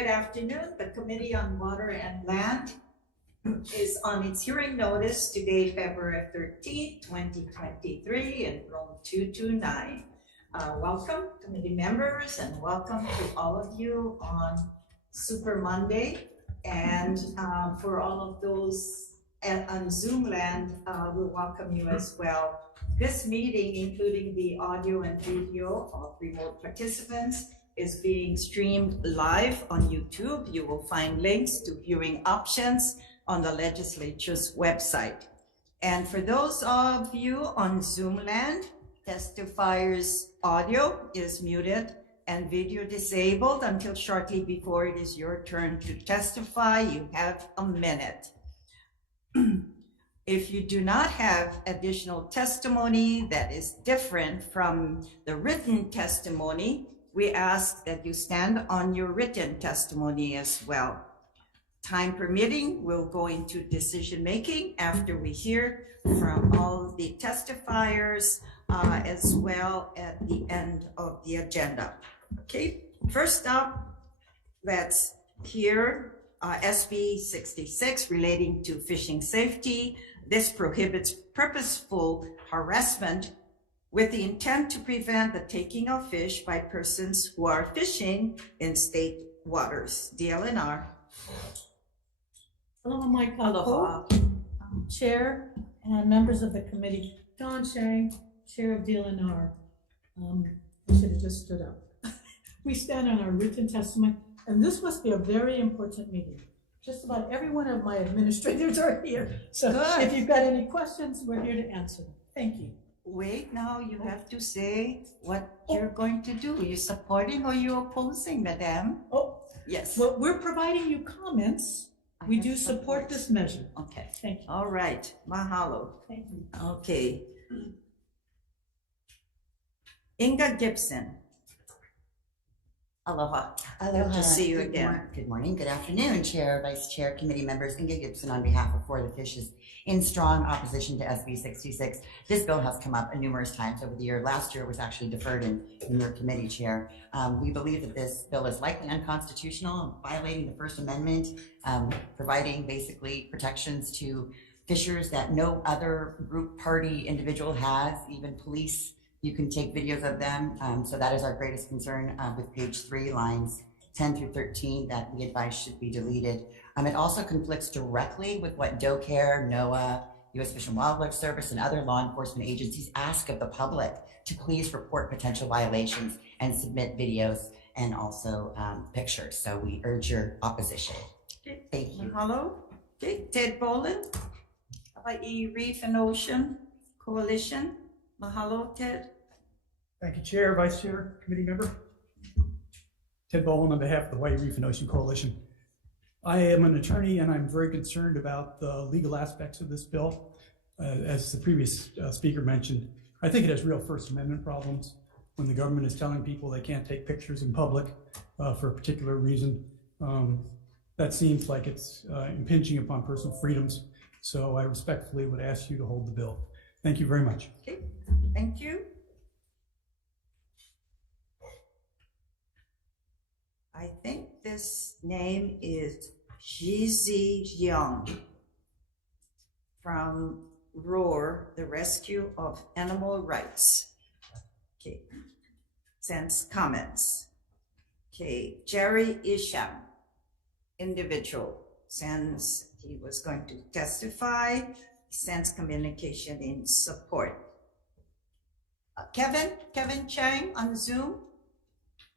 Good afternoon. The Committee on Water and Land is on its hearing notice today, February 13, 2023 in room 229. Welcome, committee members, and welcome to all of you on Super Monday. And for all of those on Zoom land, we welcome you as well. This meeting, including the audio and video of remote participants, is being streamed live on YouTube. You will find links to viewing options on the legislature's website. And for those of you on Zoom land, testifiers' audio is muted and video disabled until shortly before it is your turn to testify. You have a minute. If you do not have additional testimony that is different from the written testimony, we ask that you stand on your written testimony as well. Time permitting, we'll go into decision-making after we hear from all the testifiers as well at the end of the agenda. Okay, first up, let's hear SB 66 relating to fishing safety. This prohibits purposeful harassment with the intent to prevent the taking of fish by persons who are fishing in state waters. DLNR. Aloha, Mike. Aloha. Chair and members of the committee. Don Chang, Chair of DLNR. I should have just stood up. We stand on our written testimony, and this must be a very important meeting. Just about every one of my administrators are here. So Good. If you've got any questions, we're here to answer them. Thank you. Wait, now you have to say what you're going to do. Are you supporting or you opposing, madam? Oh, yes. well, we're providing you comments. We do support this measure. Okay. Thank you. All right. Mahalo. Thank you. Okay. Inga Gibson. Aloha. Aloha. Good to see you again. Good morning, good afternoon, Chair, Vice Chair, committee members. Inga Gibson on behalf of For the Fishes in strong opposition to SB 66. This bill has come up numerous times over the year. Last year it was actually deferred in your committee, Chair. We believe that this bill is likely unconstitutional, violating the First Amendment, providing basically protections to fishers that no other group, party, individual has, even police. You can take videos of them. So that is our greatest concern with page 3, lines 10 through 13, that we advise should be deleted. It also conflicts directly with what DoCare, NOAA, U.S. Fish and Wildlife Service, and other law enforcement agencies ask of the public to please report potential violations and submit videos and also pictures. So we urge your opposition. Okay. Thank you. Mahalo. Okay. Ted Boland, Hawai'i Reef and Ocean Coalition. Mahalo, Ted. Thank you, Chair, Vice Chair, committee member. Ted Boland on behalf of the Hawai'i Reef and Ocean Coalition. I am an attorney and I'm very concerned about the legal aspects of this bill. As the previous speaker mentioned, I think it has real First Amendment problems when the government is telling people they can't take pictures in public for a particular reason. That seems like it's impinging upon personal freedoms. So I respectfully would ask you to hold the bill. Thank you very much. Okay, thank you. I think this name is Jizi Jiang from ROAR, the Rescue of Animal Rights. Okay, sends comments. Okay, Jerry Isham, individual, sends, he was going to testify, sends communication in support. Kevin Chang on Zoom,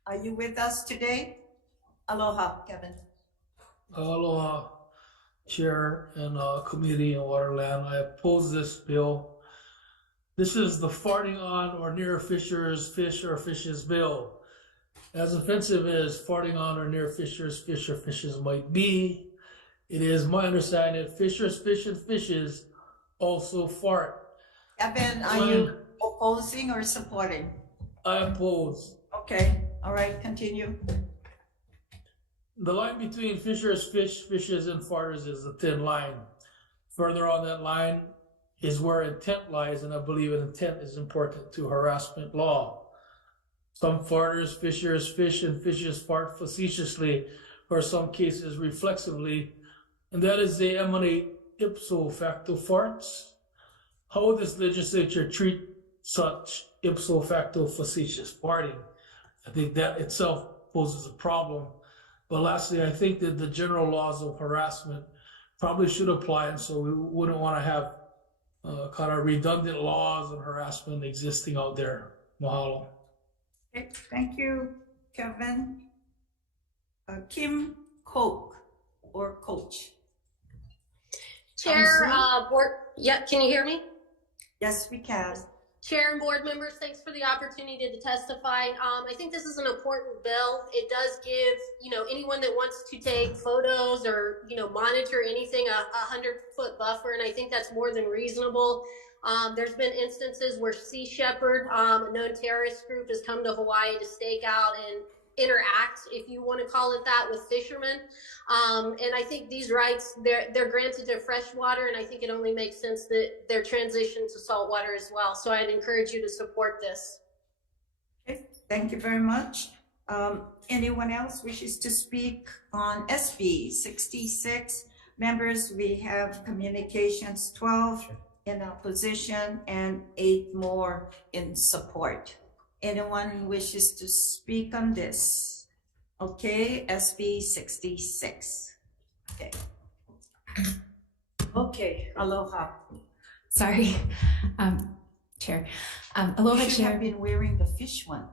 are you with us today? Aloha, Kevin. Aloha, Chair and Committee on Waterland. I oppose this bill. This is the farting on or near fishers, fish or fishes bill. As offensive as farting on or near fishers, fish or fishes might be, it is my understanding that fishers, fish and fishes also fart. Kevin, are you opposing or supporting? I oppose. Okay, all right, continue. The line between fishers, fishes, and farters is a thin line. Further on that line is where intent lies, and I believe an intent is important to harassment law. Some farters, fishers, fish, and fishes fart facetiously or some cases reflexively, and that is they emanate ipso facto farts. How would this legislature treat such ipso facto facetious farting? I think that itself poses a problem. But lastly, I think that the general laws of harassment probably should apply, and so we wouldn't want to have kind of redundant laws on harassment existing out there. Mahalo. Okay, thank you, Kevin. Kim Koch or Coach. Chair, board, yeah, can you hear me? Yes, we can. Chair and board members, thanks for the opportunity to testify. I think this is an important bill. It does give, anyone that wants to take photos or, monitor anything, a 100-foot buffer, and I think that's more than reasonable. There's been instances where Sea Shepherd, a known terrorist group, has come to Hawaii to stake out and interact, if you want to call it that, with fishermen. And I think these rights, they're granted to freshwater, and I think it only makes sense that they're transitioned to saltwater as well. So I'd encourage you to support this. Okay, thank you very much. Anyone else wishes to speak on SB 66? Members, we have communications 12 in opposition and 8 more in support. Anyone wishes to speak on this? Okay, SB 66. Okay. Okay, aloha. Sorry, Chair. Aloha, You should Chair. have been wearing the fish one.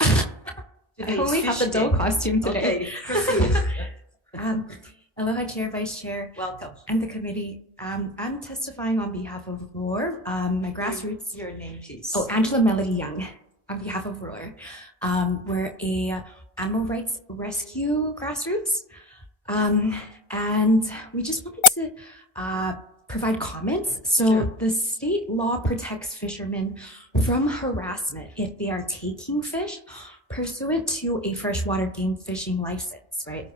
I only have the dough costume today. Okay, proceed. Aloha, Chair, Vice Chair, Welcome. and the committee. I'm testifying on behalf of Roar, my grassroots. Your name, please. Oh, Angela Melody Young, on behalf of Roar. We're a animal rights rescue grassroots, and we just wanted to provide comments. So Sure. the state law protects fishermen from harassment if they are taking fish pursuant to a freshwater game fishing license, right?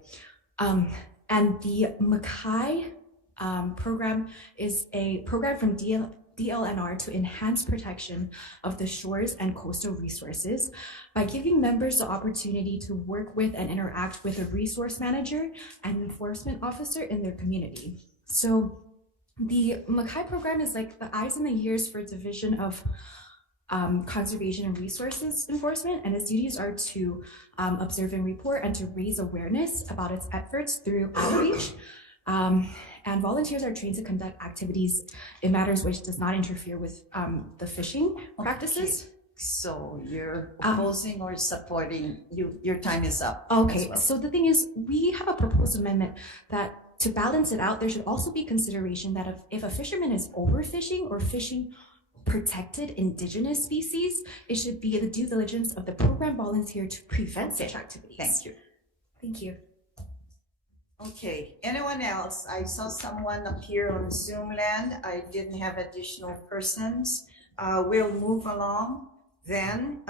And the Makai program is a program from DLNR to enhance protection of the shores and coastal resources by giving members the opportunity to work with and interact with a resource manager and enforcement officer in their community. So the Makai program is like the eyes and the ears for Division of Conservation and Resources Enforcement, and its duties are to observe and report and to raise awareness about its efforts through outreach. And volunteers are trained to conduct activities in matters which does not interfere with the fishing practices. Okay. So you're opposing or supporting, your time is up. as Okay, well. so the thing is, we have a proposed amendment that to balance it out, there should also be consideration that if a fisherman is overfishing or fishing protected indigenous species, it should be the due diligence of the program volunteer to prevent such activities. Thank you. Thank you. Okay, anyone else? I saw someone appear on Zoom land. I didn't have additional persons. We'll move along then.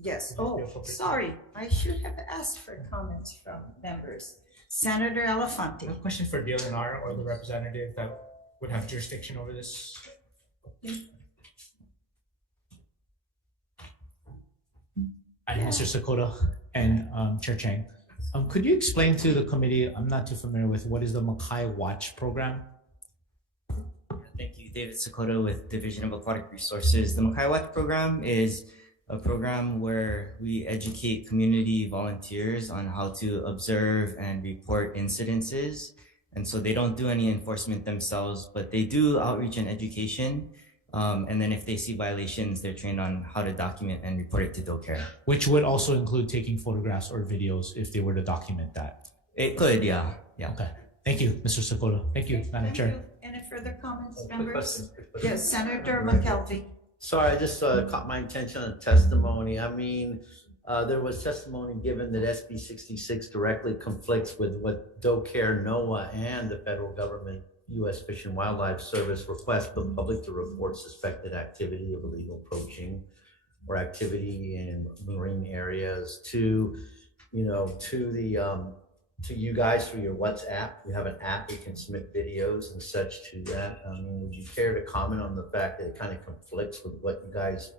Yes, oh, sorry. I should have asked for comments from members. Senator I Elefante. have a question for DLNR or the representative that would have jurisdiction over this. I'm Mr. Sakota and Chair Chang. Could you explain to the committee, I'm not too familiar with, what is the Makai Watch program? Thank you, David Sakota with Division of Aquatic Resources. The Makai Watch program is a program where we educate community volunteers on how to observe and report incidences. And so they don't do any enforcement themselves, but they do outreach and education. And then if they see violations, they're trained on how to document and report it to DoCare. Which would also include taking photographs or videos if they were to document that. It could, yeah. Okay, thank you, Mr. Sakota. Thank you, Madam Thank Chair. you. Any further comments, Quick members? question. Yes, Senator McKelvey. Sorry, I just caught my attention on testimony. I mean, there was testimony given that SB 66 directly conflicts with what DoCare, NOAA, and the federal government, U.S. Fish and Wildlife Service request the public to report suspected activity of illegal poaching or activity in marine areas to you guys through your WhatsApp. You have an app you can submit videos and such to that. I mean, would you care to comment on the fact that it kind of conflicts with what you guys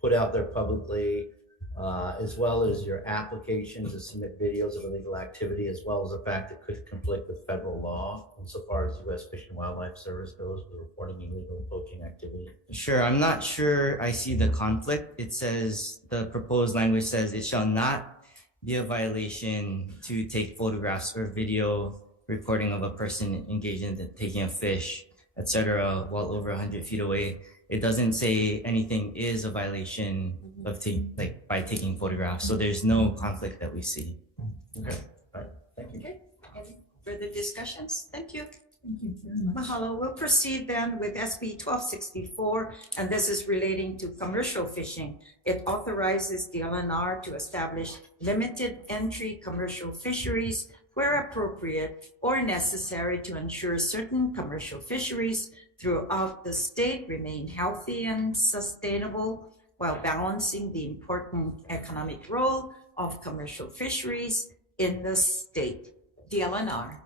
put out there publicly as well as your application to submit videos of illegal activity, as well as the fact it could conflict with federal law insofar as U.S. Fish and Wildlife Service goes with reporting illegal poaching activity? Sure, I'm not sure I see the conflict. It says, the proposed language says it shall not be a violation to take photographs or video recording of a person engaged in taking a fish, etc., while over 100 feet away. It doesn't say anything is a violation of by taking photographs. So there's no conflict that we see. Okay, all right, thank you. Okay, any further discussions? Thank you. Thank you very much. Mahalo. We'll proceed then with SB 1264, and this is relating to commercial fishing. It authorizes the LNR to establish limited entry commercial fisheries where appropriate or necessary to ensure certain commercial fisheries throughout the state remain healthy and sustainable while balancing the important economic role of commercial fisheries in the state. DLNR.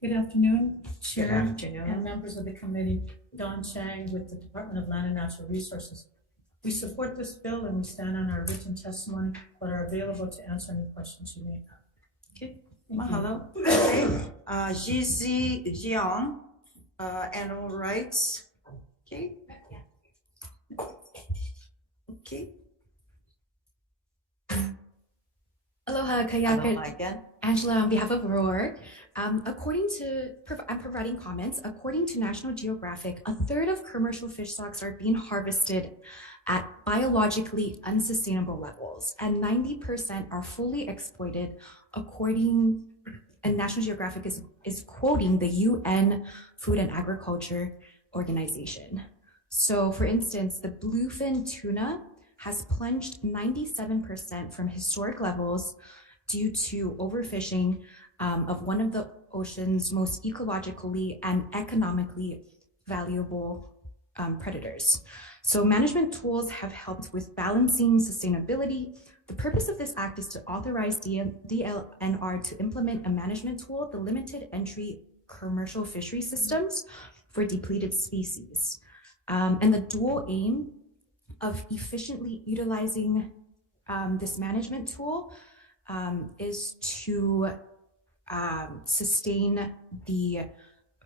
Good afternoon, Good Chair afternoon. and members of the committee. Don Chang with the Department of Land and Natural Resources. We support this bill and we stand on our written testimony, but are available to answer any questions you may have. Okay. Thank you. Mahalo. Okay. GZ Jiang, animal rights. Okay. Okay. Aloha, kaya Aloha again. Angela on behalf of Roar. I'm providing comments. According to National Geographic, a third of commercial fish stocks are being harvested at biologically unsustainable levels, and 90% are fully exploited, and National Geographic is quoting the UN Food and Agriculture Organization. So, for instance, the bluefin tuna has plunged 97% from historic levels due to overfishing of one of the ocean's most ecologically and economically valuable predators. So management tools have helped with balancing sustainability. The purpose of this act is to authorize DLNR to implement a management tool, the limited entry commercial fishery systems for depleted species. And the dual aim of efficiently utilizing this management tool is to sustain the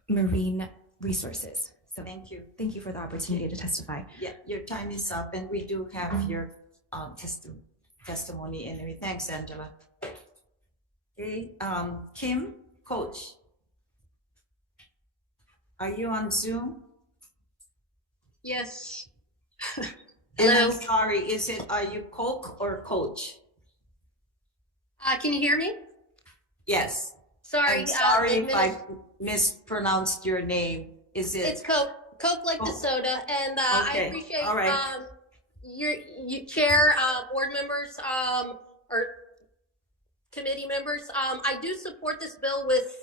marine resources. So Thank you. thank you for the opportunity to testify. Yeah, your time is up, and we do have your testimony anyway. Thanks, Angela. Okay, Kim, Coach. Are you on Zoom? Yes. And Hello. I'm sorry, are you Coke or Coach? Can you hear me? Yes. Sorry. I'm sorry if I admin- mispronounced your name. Is it? It's Coke. Coke like the Coke. soda, and I Okay, appreciate all right. your chair, board members, or committee members. I do support this bill with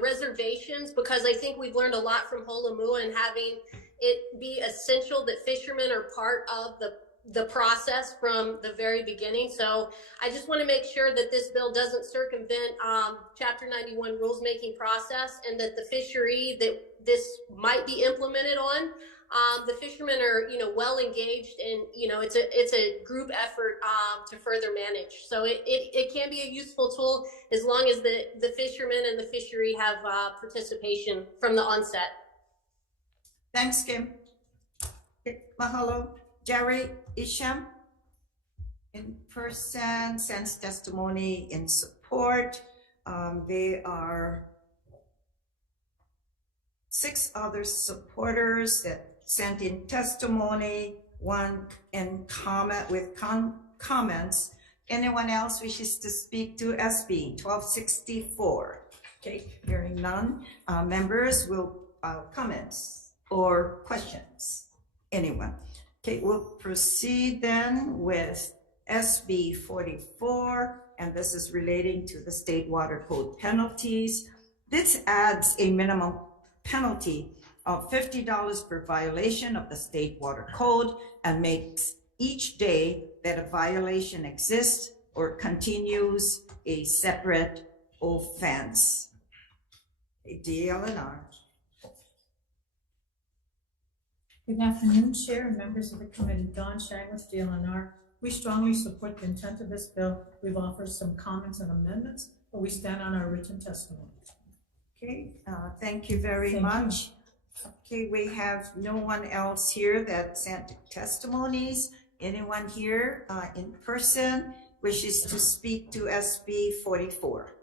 reservations, because I think we've learned a lot from Holamua, and having it be essential that fishermen are part of the process from the very beginning. So I just want to make sure that this bill doesn't circumvent Chapter 91 rules making process, and that the fishery that this might be implemented on, the fishermen are well engaged, and it's a group effort to further manage. So it can be a useful tool as long as the fishermen and the fishery have participation from the onset. Thanks, Kim. Okay, mahalo. Jerry Isham, in person, sends testimony in support. They are 6 other supporters that sent in testimony, one in comment with comments. Anyone else wishes to speak to SB 1264? Okay, hearing none. Members will comments or questions. Anyone? Okay, we'll proceed then with SB 44, and this is relating to the State Water Code penalties. This adds a minimum penalty of $50 per violation of the State Water Code, and makes each day that a violation exists or continues a separate offense. A DLNR. Good afternoon, Chair and members of the committee. Don Shang with DLNR. We strongly support the intent of this bill. We've offered some comments and amendments, but we stand on our written testimony. Okay, thank you very Thank you. much. Okay, we have no one else here that sent testimonies. Anyone here in person wishes to speak to SB 44?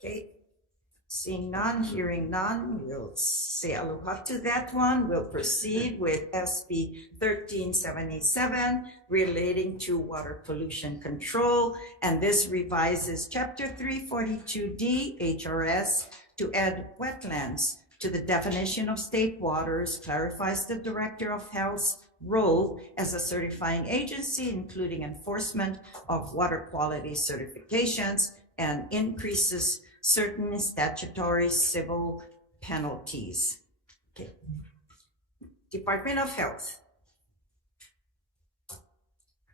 Okay, seeing none, hearing none, we'll say aloha to that one. We'll proceed with SB 1377 relating to water pollution control. And this revises Chapter 342D HRS to add wetlands to the definition of state waters, clarifies the Director of Health's role as a certifying agency, including enforcement of water quality certifications, and increases certain statutory civil penalties. Okay. Department of Health.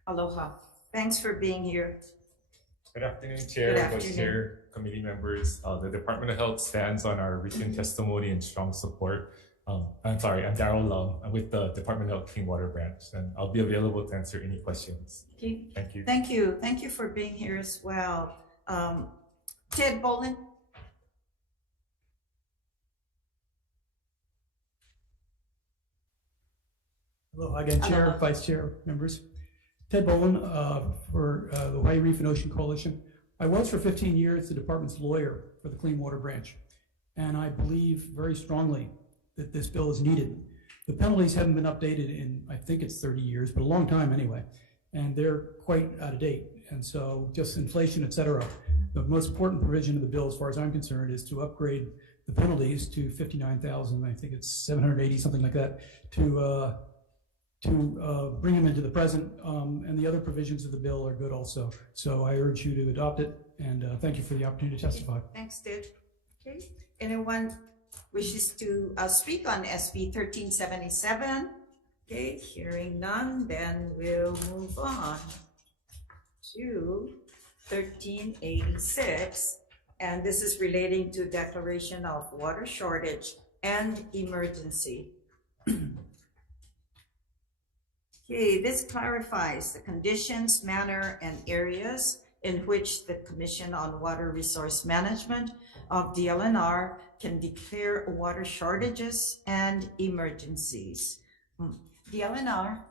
Aloha. Thanks for being here. Good afternoon, Chair, Good Vice afternoon. Chair, committee members. The Department of Health stands on our written testimony and strong support. I'm Darryl Lung. I'm with the Department of Health Clean Water Branch, and I'll be available to answer any questions. Okay. Thank you. Thank you. Thank you for being here as well. Ted Boland. Hello again, Chair, Aloha. Vice Chair, members. Ted Boland for the Hawaii Reef and Ocean Coalition. I was for 15 years the department's lawyer for the Clean Water Branch, and I believe very strongly that this bill is needed. The penalties haven't been updated in, I think it's 30 years, but a long time anyway, and they're quite out of date. And so just inflation, et cetera. The most important provision of the bill, as far as I'm concerned, is to upgrade the penalties to 59,000, I think it's 780, something like that, to bring them into the present, and the other provisions of the bill are good also. So I urge you to adopt it, and thank you for the opportunity to testify. Thanks, Ted. Okay. Anyone wishes to speak on SB 1377? Okay, hearing none, then we'll move on to 1386. And this is relating to declaration of water shortage and emergency. Okay, this clarifies the conditions, manner, and areas in which the Commission on Water Resource Management of DLNR can declare water shortages and emergencies. DLNR.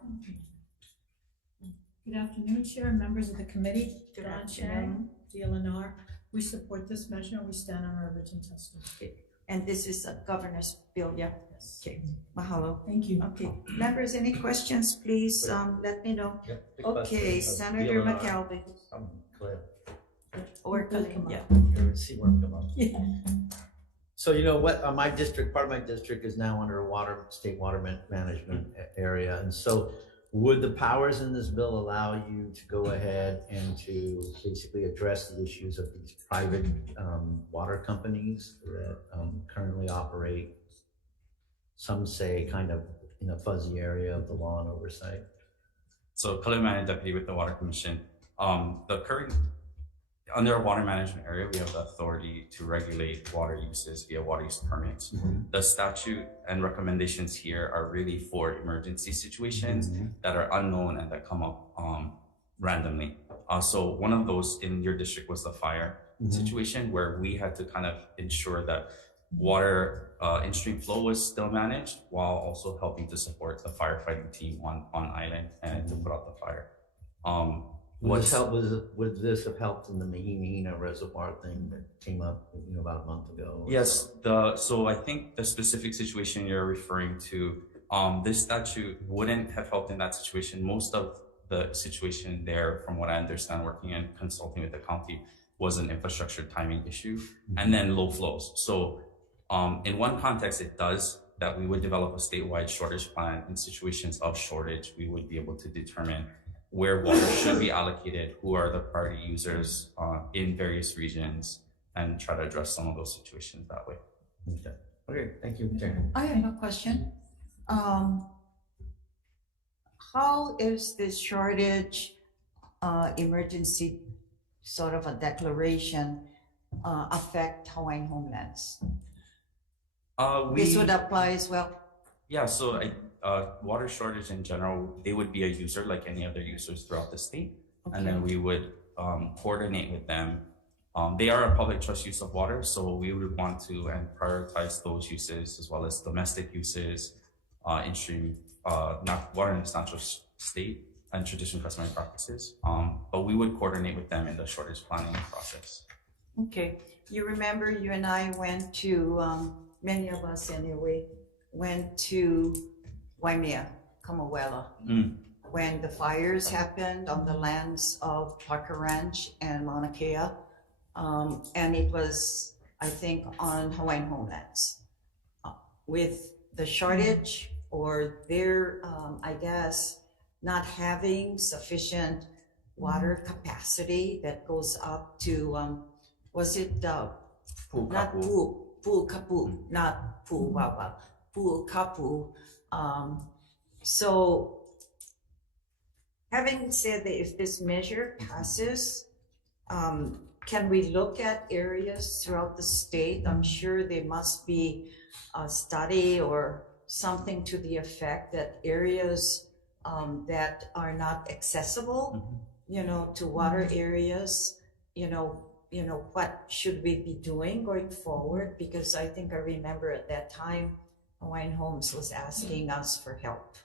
Good afternoon, Chair and members of the committee. Good Don afternoon. Shang, DLNR. We support this measure and we stand on our written testimony. And this is a governor's bill, yeah? Yes. Okay, mahalo. Thank you. Okay, members, any questions, please let me know. Okay, Senator McKelvey. Or Welcome. yeah. See where I'm going. Yeah. So you know what, my district, part of my district is now under a state water management area. And so would the powers in this bill allow you to go ahead and to basically address the issues of these private water companies that currently operate, some say kind of in a fuzzy area of the law and oversight? So Kalimani Deputy with the Water Commission. Under our water management area, we have the authority to regulate water uses via water use permits. Mm-hmm. The statute and recommendations here are really for emergency situations that are unknown and that come up randomly. So one of those in your district was the fire situation, where we had to kind of ensure that water in-stream flow was still managed while also helping to support the firefighting team on island and to put out the fire. Would this have helped in the Mahina Reservoir thing that came up, about a month ago? Yes, so I think the specific situation you're referring to, this statute wouldn't have helped in that situation. Most of the situation there, from what I understand, working and consulting with the county, was an infrastructure timing issue, and then low flows. So in one context, it does that we would develop a statewide shortage plan. In situations of shortage, we would be able to determine where water should be allocated, who are the priority users in various regions, and try to address some of those situations that way. Okay, thank you, Chair. I have a question. How is this shortage emergency sort of a declaration affect Hawaiian homelands? This would apply as well? Yeah, so water shortage in general, they would be a user like any other users throughout the state. Okay. And then we would coordinate with them. They are a public trust use of water, so we would want to and prioritize those uses as well as domestic uses, in-stream, water in its natural state and traditional customary practices. But we would coordinate with them in the shortage planning process. Okay, you remember you and I went to, many of us anyway, went to Waimea, Kamawela, when the fires happened on the lands of Parker Ranch and Mauna Kea. And it was, I think, on Hawaiian homelands. With the shortage or their, I guess, not having sufficient water capacity that goes up to, was it not Pu'ukapu, not Pu'uwawa, Pu'ukapu. So having said that, if this measure passes, can we look at areas throughout the state? I'm sure there must be a study or something to the effect that areas that are not accessible, you know, to water areas, you know, what should we be doing going forward? Because I think I remember at that time, Hawaiian Homes was asking us for help,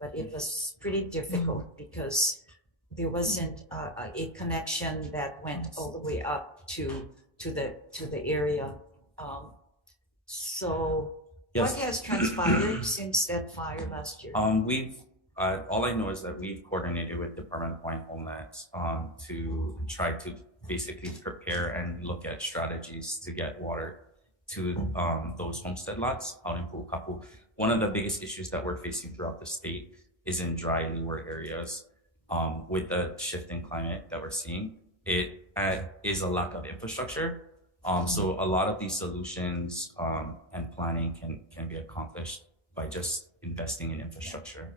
but it was pretty difficult because there wasn't a connection that went all the way up to the area. So Yes. what has transpired since that fire last year? We've all I know is that we've coordinated with Department of Hawaiian Homelands to try to basically prepare and look at strategies to get water to those homestead lots out in Pu'ukapu. One of the biggest issues that we're facing throughout the state is in dry leeward areas. With the shift in climate that we're seeing, it is a lack of infrastructure. So a lot of these solutions and planning can be accomplished by just investing in infrastructure.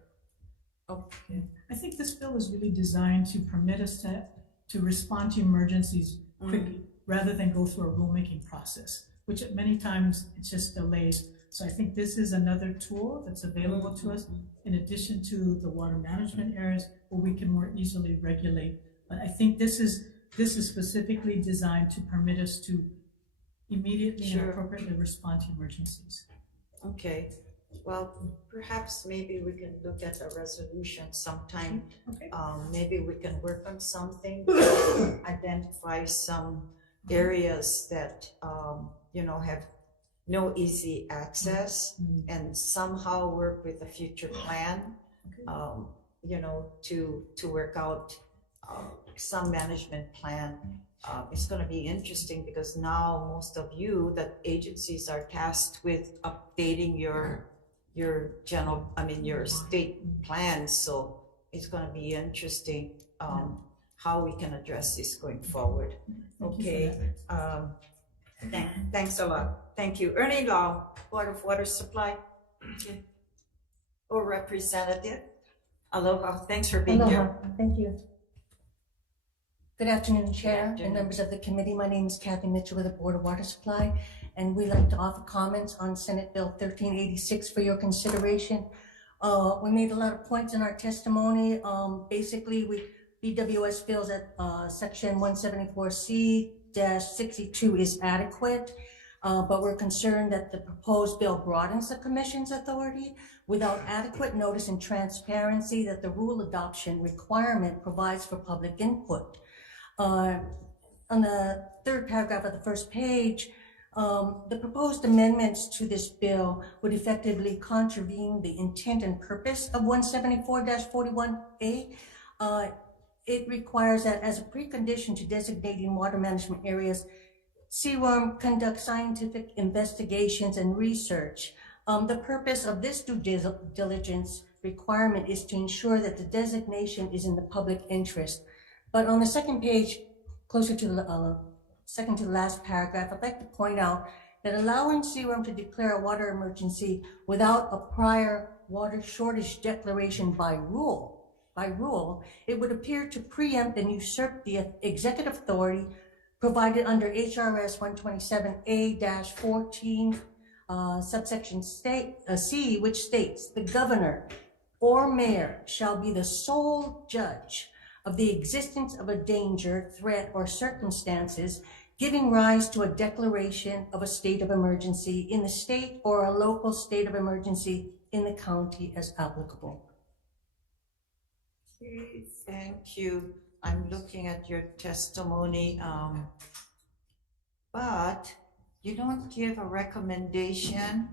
Okay. I think this bill is really designed to permit us to respond to emergencies quickly, rather than go through a rulemaking process, which at many times it just delays. So I think this is another tool that's available to us in addition to the water management areas where we can more easily regulate. But I think this is specifically designed to permit us to immediately and appropriately respond to emergencies. Okay, well, perhaps maybe we can look at a resolution sometime. Okay. Maybe we can work on something, identify some areas that, you know, have no easy access and somehow work with a future plan, you know, to work out some management plan. It's going to be interesting because now most of you, the agencies are tasked with updating your your state plans. So it's going to be interesting how we can address this going forward. Okay. Thanks a lot. Thank you. Ernie Law, Board of Water Supply. Okay. Or Representative. Aloha. Thanks for being here. Thank you. Good afternoon, Chair and members of the committee. My name is Kathy Mitchell with the Board of Water Supply, and we'd like to offer comments on Senate Bill 1386 for your consideration. We made a lot of points in our testimony. Basically, BWS feels that Section 174C-62 is adequate, but we're concerned that the proposed bill broadens the Commission's authority without adequate notice and transparency that the rule adoption requirement provides for public input. On the third paragraph of the first page, the proposed amendments to this bill would effectively contravene the intent and purpose of 174-41A. It requires that as a precondition to designating water management areas, CWRM conduct scientific investigations and research. The purpose of this due diligence requirement is to ensure that the designation is in the public interest. But on the second page, closer to the second to the last paragraph, I'd like to point out that allowing CWRM to declare a water emergency without a prior water shortage declaration by rule, it would appear to preempt and usurp the executive authority provided under HRS 127A-14 subsection C, which states the governor or mayor shall be the sole judge of the existence of a danger, threat, or circumstances giving rise to a declaration of a state of emergency in the state or a local state of emergency in the county as applicable. Okay, thank you. I'm looking at your testimony, but you don't give a recommendation.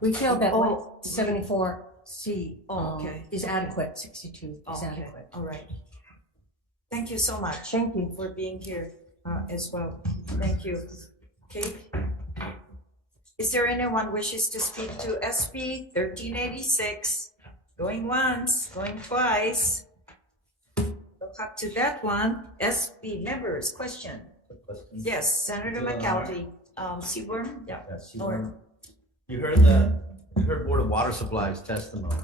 We feel that Oh, 74C okay. is adequate, 62 is Okay, adequate. all right. Thank you so much. Thank you. For being here as well. Thank you. Okay. Is there anyone wishes to speak to SB 1386? Going once, going twice. Look up to that one. SB members, question. Yes, Senator McCarthy. Seaborn? Yeah. Or you heard Board of Water Supply's testimony.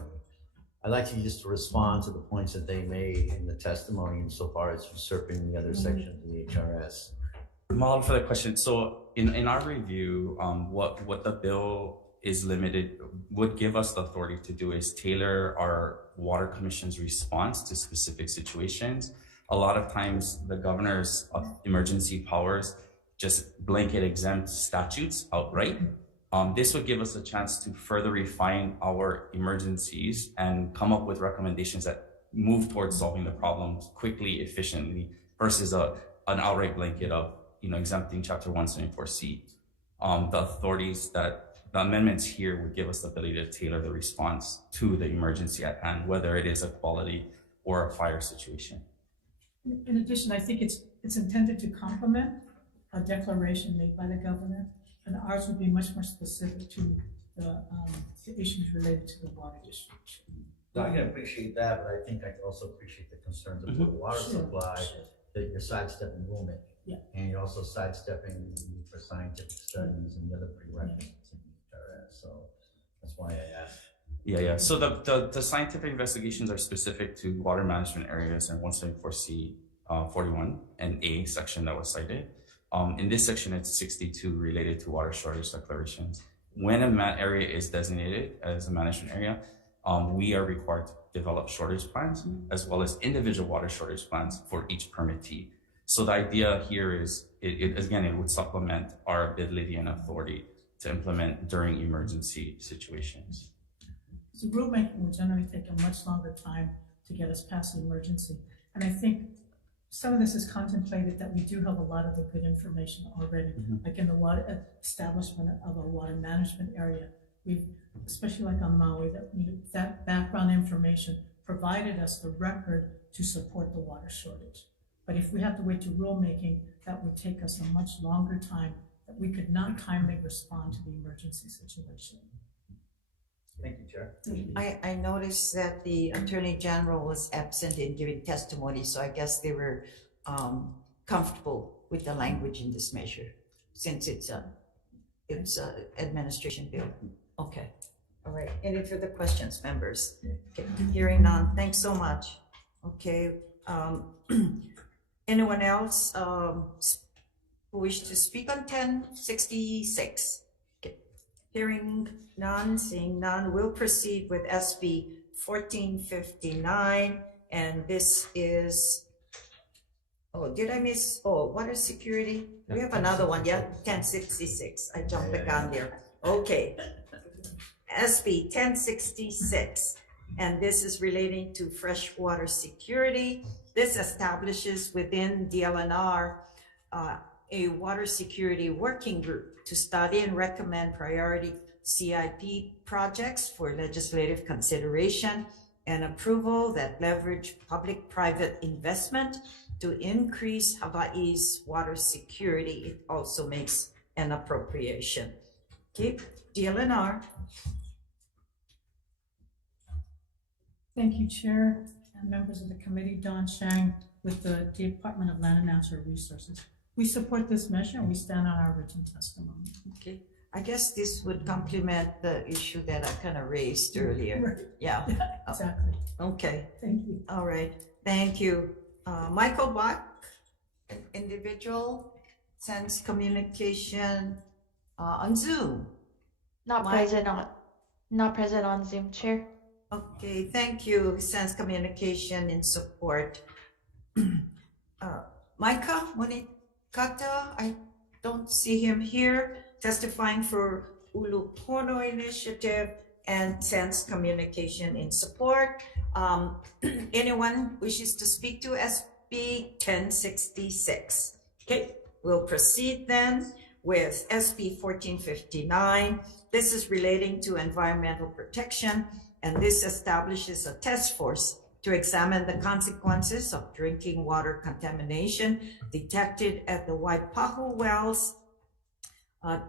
I'd like you just to respond to the points that they made in the testimony insofar as usurping the other sections of the HRS. Mahalo for the question. So in our review, what the bill is limited, would give us the authority to do is tailor our Water Commission's response to specific situations. A lot of times the governor's emergency powers just blanket exempt statutes outright. This would give us a chance to further refine our emergencies and come up with recommendations that move towards solving the problems quickly, efficiently, versus an outright blanket of exempting Chapter 174C. The authorities the amendments here would give us the ability to tailor the response to the emergency at hand, whether it is a quality or a fire situation. In addition, I think it's intended to complement a declaration made by the governor, and ours would be much more specific to the issues related to the water district. So I can appreciate that, but I think I can also appreciate the concerns of the water supply, that you're sidestepping rulemaking. Yeah. And you're also sidestepping the need for scientific studies and the other prerequisites in the HRS. So that's why I asked. Yeah. So the scientific investigations are specific to water management areas in 174C 41 and A section that was cited. In this section, it's 62 related to water shortage declarations. When an area is designated as a management area, we are required to develop shortage plans as well as individual water shortage plans for each permittee. So the idea here is, it would supplement our ability and authority to implement during emergency situations. So rulemaking will generally take a much longer time to get us past the emergency. And I think some of this is contemplated that we do have a lot of the good information already, like in the water establishment of a water management area. We've, especially like on Maui, that background information provided us the record to support the water shortage. But if we have to wait to rulemaking, that would take us a much longer time that we could not timely respond to the emergency situation. Thank you, Chair. I noticed that the Attorney General was absent in giving testimony, so I guess they were comfortable with the language in this measure, since it's a administration bill. Okay, all right. Any further questions, members? Okay. Hearing none. Thanks so much. Okay. Anyone else who wish to speak on 1066? Okay. Hearing none, seeing none, we'll proceed with SB 1459, and this is, did I miss, water security? We have another one, 1066. I jumped the gun there. Okay. SB 1066, and this is relating to freshwater security. This establishes within DLNR a water security working group to study and recommend priority CIP projects for legislative consideration and approval that leverage public-private investment to increase Hawaii's water security. It also makes an appropriation. Okay, DLNR. Thank you, Chair and members of the committee. Don Shang with the Department of Land and Natural Resources. We support this measure and we stand on our written testimony. Okay, I guess this would complement the issue that I kind of raised earlier. Right. Yeah. Exactly. Okay. Thank you. All right. Thank you. Michael Bach, an individual, sends communication on Zoom. Not Mike? present on Zoom, Chair. Okay, thank you. Sends communication in support. Micah Monikata, I don't see him here, testifying for Ulupono Initiative and sends communication in support. Anyone wishes to speak to SB 1066? Okay, we'll proceed then with SB 1459. This is relating to environmental protection, and this establishes a task force to examine the consequences of drinking water contamination detected at the Waipahu wells,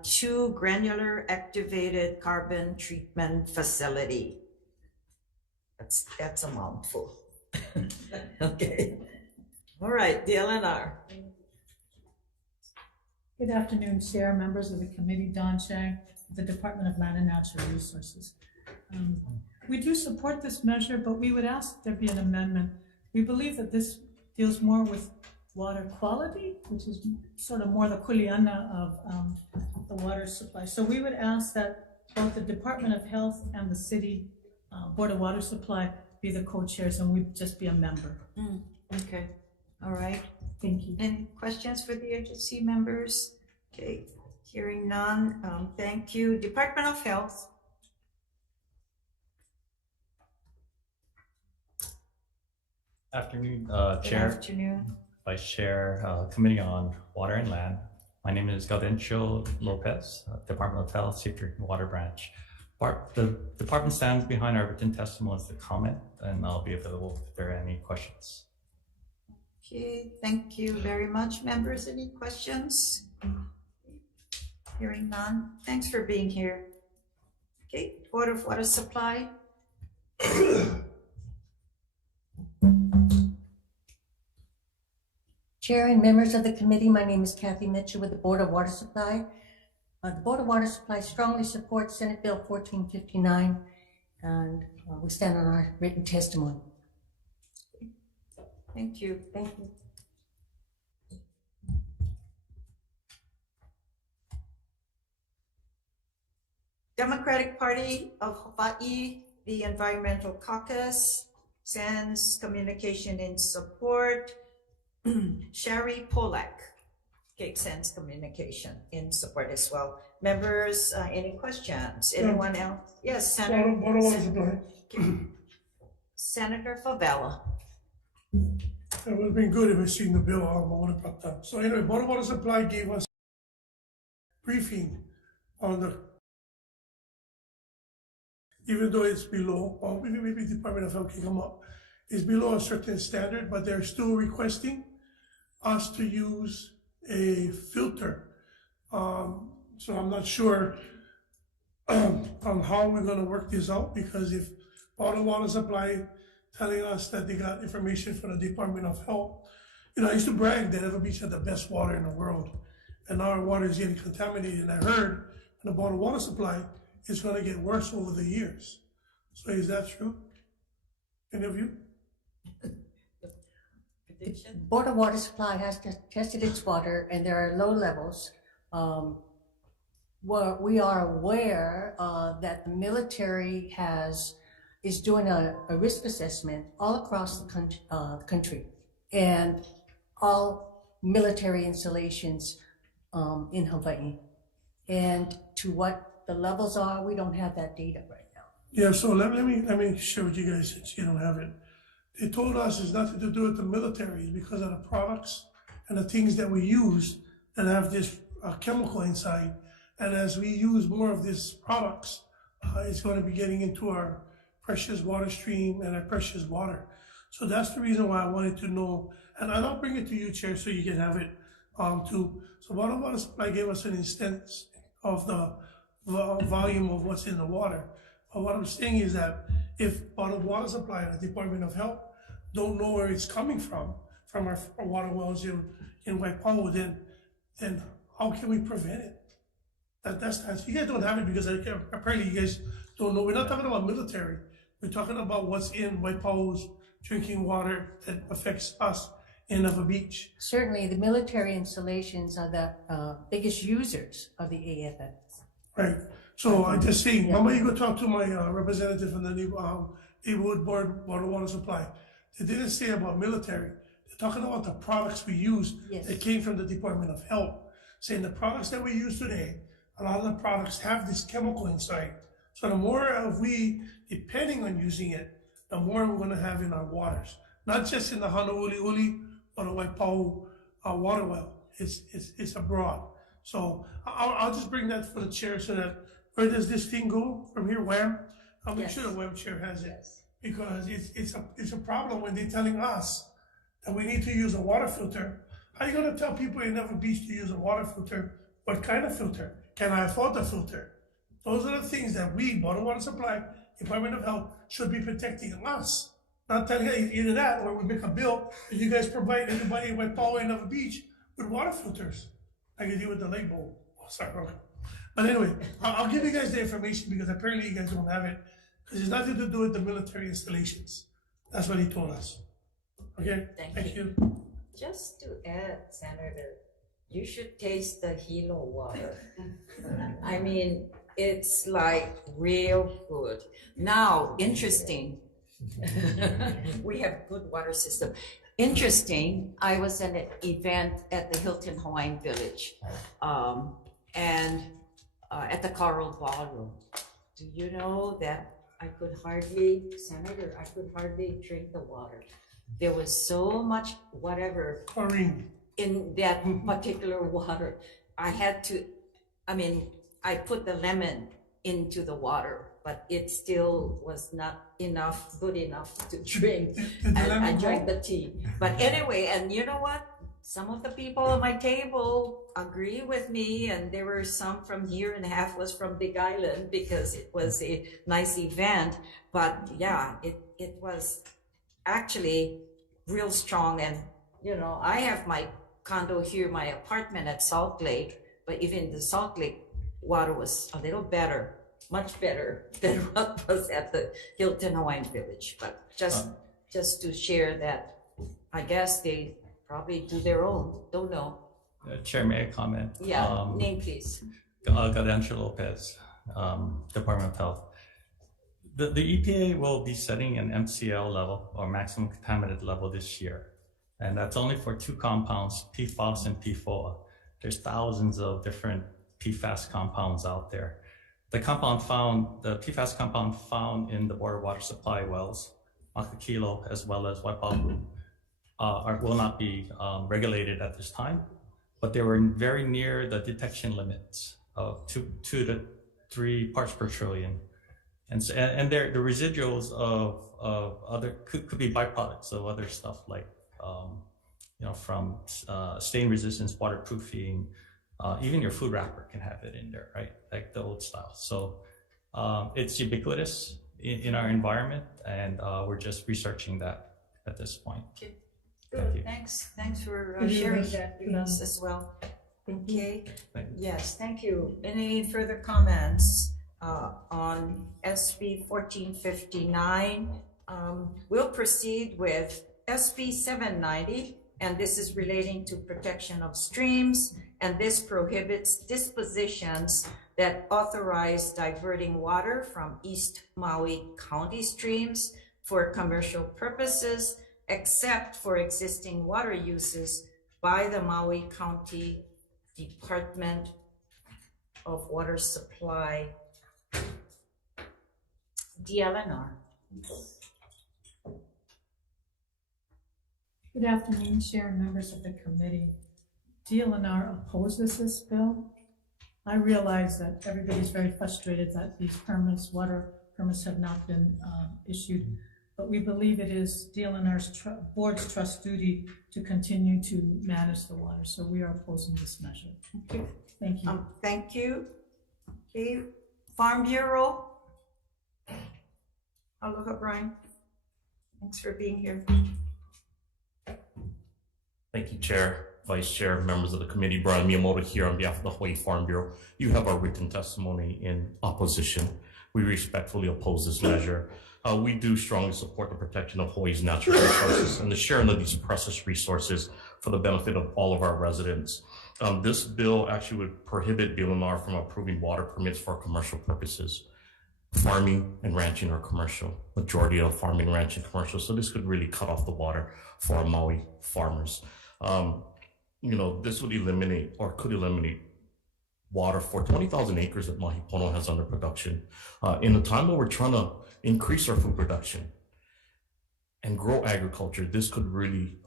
2 granular activated carbon treatment facility. That's a mouthful. Okay. All right, DLNR. Good afternoon, Chair, members of the committee, Don Chang, the Department of Land and Natural Resources. We do support this measure, but we would ask there be an amendment. We believe that this deals more with water quality, which is sort of more the kuleana of the water supply. So we would ask that both the Department of Health and the City Board of Water Supply be the co-chairs, and we'd just be a member. Okay, all right. Thank you. Any questions for the agency members? Okay, hearing none. Thank you. Department of Health. Afternoon, Good Chair, afternoon. Vice Chair, Committee on Water and Land. My name is Gaudencio Lopez, Department of Health, Safe Drinking Water Branch. The department stands behind our written testimonies to comment, and I'll be available if there are any questions. Okay, thank you very much, members. Any questions? Hearing none. Thanks for being here. Okay, Board of Water Supply. Chair and members of the committee, my name is Kathy Mitchell with the Board of Water Supply. The Board of Water Supply strongly supports Senate Bill 1459, and we stand on our written testimony. Thank you. Thank you. Democratic Party of Hawai'i, the Environmental Caucus, sends communication in support. Sherry Polak, okay, sends communication in support as well. Members, any questions? Anyone else? Yes, Senator. Senator Favela. It would have been good if I seen the bill on water brought up. So anyway, Board of Water Supply gave us a briefing on the, even though it's below, or maybe Department of Health can come up, it's below a certain standard, but they're still requesting us to use a filter. So I'm not sure on how we're gonna work this out, because if Bottled Water Supply telling us that they got information from the Department of Health, you know, I used to brag that Ever Beach had the best water in the world, and now our water is getting contaminated, and I heard from the Bottled Water Supply it's gonna get worse over the years. So is that true? Any of you? The Board of Water Supply has tested its water, and there are low levels. We are aware that the military is doing a risk assessment all across the country, and all military installations in Hawaii. And to what the levels are, we don't have that data right now. Yeah, so let me share with you guys, since you don't have it. They told us it's nothing to do with the military, it's because of the products and the things that we use that have this chemical inside. And as we use more of these products, it's going to be getting into our precious water stream and our precious water. So that's the reason why I wanted to know, and I'll bring it to you, Chair, so you can have it too. So Bottled Water Supply gave us an instance of the volume of what's in the water. But what I'm saying is that if Bottled Water Supply and the Department of Health don't know where it's coming from our water wells in Waipahu, then how can we prevent it? That's you guys don't have it because apparently you guys don't know. We're not talking about military. We're talking about what's in Waipahu's drinking water that affects us in Ever Beach. Certainly, the military installations are the biggest users of the AFF. right? So I just see, remember you go talk to my representative from the neighborhood board water supply. They didn't say about military. They're talking about the products we use that came from the Department of Health. Saying the products that we use today, a lot of the products have this chemical inside. So the more of we depending on using it, the more we're gonna have in our waters. Not just in the Honolulu or the Waipahu water well. It's abroad. So I'll just bring that for the chair so that where does this thing go from here, WHAM? I'll make sure the WHAM chair has it. Because it's a problem when they're telling us that we need to use a water filter. How are you gonna tell people in Never Beach to use a water filter? What kind of filter? Can I afford the filter? Those are the things that we, Bottled Water Supply, Department of Health, should be protecting us. Not telling you either that or we make a bill and you guys provide everybody in Waipahu and Never Beach with water filters. Like you do with the lake bowl. Oh, sorry, okay. But anyway, I'll give you guys the information because apparently you guys don't have it. Because it's nothing to do with the military installations. That's what he told us. Okay, thank you. Just to add, Senator, you should taste the Hilo water. I mean, it's like real good. Now, interesting. We have good water system. Interesting, I was at an event at the Hilton Hawaiian Village and at the Coral Ballroom. Do you know that Senator, I could hardly drink the water. There was so much whatever chlorine in that particular water. I put the lemon into the water, but it still was not good enough to drink. I drank the tea. But anyway, and you know what? Some of the people at my table agree with me, and there were some from here and half was from Big Island because it was a nice event. But yeah, it was actually real strong. And you know, I have my condo here, my apartment at Salt Lake, but even the Salt Lake water was a little better, much better than what was at the Hilton Hawaiian Village. But just to share that, I guess they probably do their own, don't know. Chair, may I comment? Yeah, name please. Gaudencio Lopez, Department of Health. The EPA will be setting an MCL level or maximum contaminant level this year. And that's only for two compounds, PFOS and PFOA. There's thousands of different PFAS compounds out there. The PFAS compound found in the border water supply wells, Makakilo as well as Waipahu, will not be regulated at this time, but they were very near the detection limits of 2 to 3 parts per trillion. And the residuals of other could be byproducts of other stuff like from stain resistance, waterproofing, even your food wrapper can have it in there, right? Like the old style. So it's ubiquitous in our environment, and we're just researching that at this point. Okay. Good, thanks for sharing that with us as well. Okay, yes, thank you. Any further comments on SB 1459? We'll proceed with SB 790, and this is relating to protection of streams, and this prohibits dispositions that authorize diverting water from East Maui County streams for commercial purposes, except for existing water uses by the Maui County Department of Water Supply. DLNR. Good afternoon, Chair and members of the committee. DLNR opposes this bill. I realize that everybody's very frustrated that these water permits have not been issued, but we believe it is DLNR's board's trust duty to continue to manage the water, so we are opposing this measure. Okay. Thank you. Thank you. Okay. Farm Bureau. Aloha, Brian. Thanks for being here. Thank you, Chair, Vice Chair, members of the committee. Brian Miyamoto here on behalf of the Hawaii Farm Bureau. You have our written testimony in opposition. We respectfully oppose this measure. We do strongly support the protection of Hawaii's natural resources and the sharing of these precious resources for the benefit of all of our residents. This bill actually would prohibit BLNR from approving water permits for commercial purposes. Farming and ranching are commercial. Majority of farming and ranching commercial. So this could really cut off the water for our Maui farmers. This would eliminate or could eliminate water for 20,000 acres that Mahi Pono has under production. In a time where we're trying to increase our food production and grow agriculture, this could really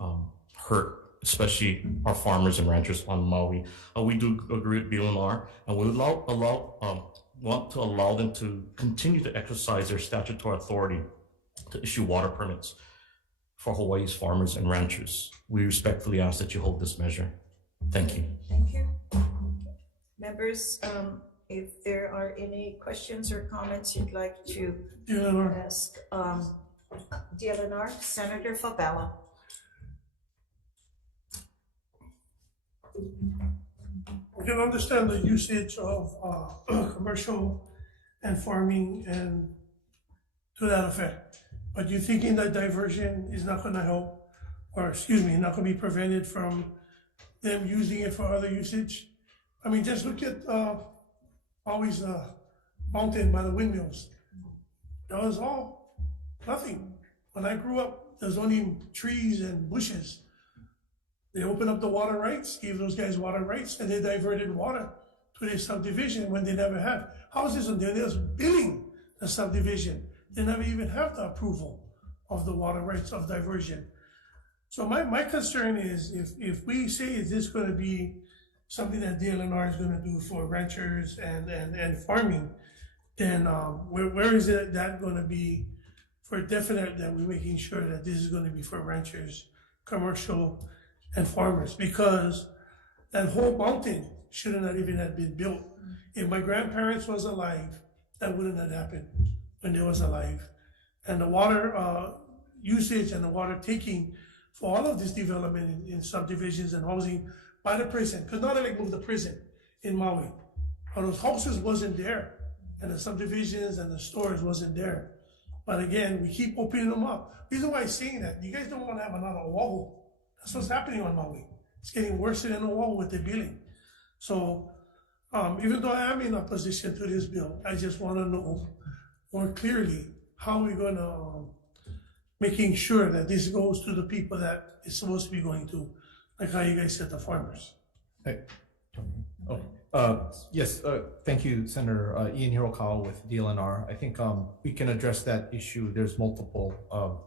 hurt, especially our farmers and ranchers on Maui. We do agree with BLNR, and we want to allow them to continue to exercise their statutory authority to issue water permits for Hawaii's farmers and ranchers. We respectfully ask that you hold this measure. Thank you. Thank you. Members, if there are any questions or comments you'd like to ask DLNR, Senator Favela. We can understand the usage of commercial and farming and to that effect. But you're thinking that diversion is not going to help, or excuse me, not going to be prevented from them using it for other usage? I mean, just look at always mountain by the windmills. That was all nothing. When I grew up, there was only trees and bushes. They opened up the water rights, gave those guys water rights, and they diverted water to their subdivision when they never have. Houses and they're just building the subdivision. They never even have the approval of the water rights of diversion. So my concern is if we say, is this going to be something that DLNR is going to do for ranchers and farming, then where is it that going to be for definite that we're making sure that this is going to be for ranchers, commercial, and farmers? Because that whole mountain should not even have been built. If my grandparents was alive, that wouldn't have happened when they was alive. And the water usage and the water taking for all of this development in subdivisions and housing by the prison, because now they moved the prison in Maui. All those houses wasn't there, and the subdivisions and the stores wasn't there. But again, we keep opening them up. The reason why I'm saying that, you guys don't want to have another Oahu. That's what's happening on Maui. It's getting worse than Oahu with the billing. So even though I am in opposition to this bill, I just want to know more clearly how we're going to making sure that this goes to the people that it's supposed to be going to, like how you guys said, the farmers. Yes, thank you, Senator Ian Hirokawa with DLNR. I think we can address that issue. There's multiple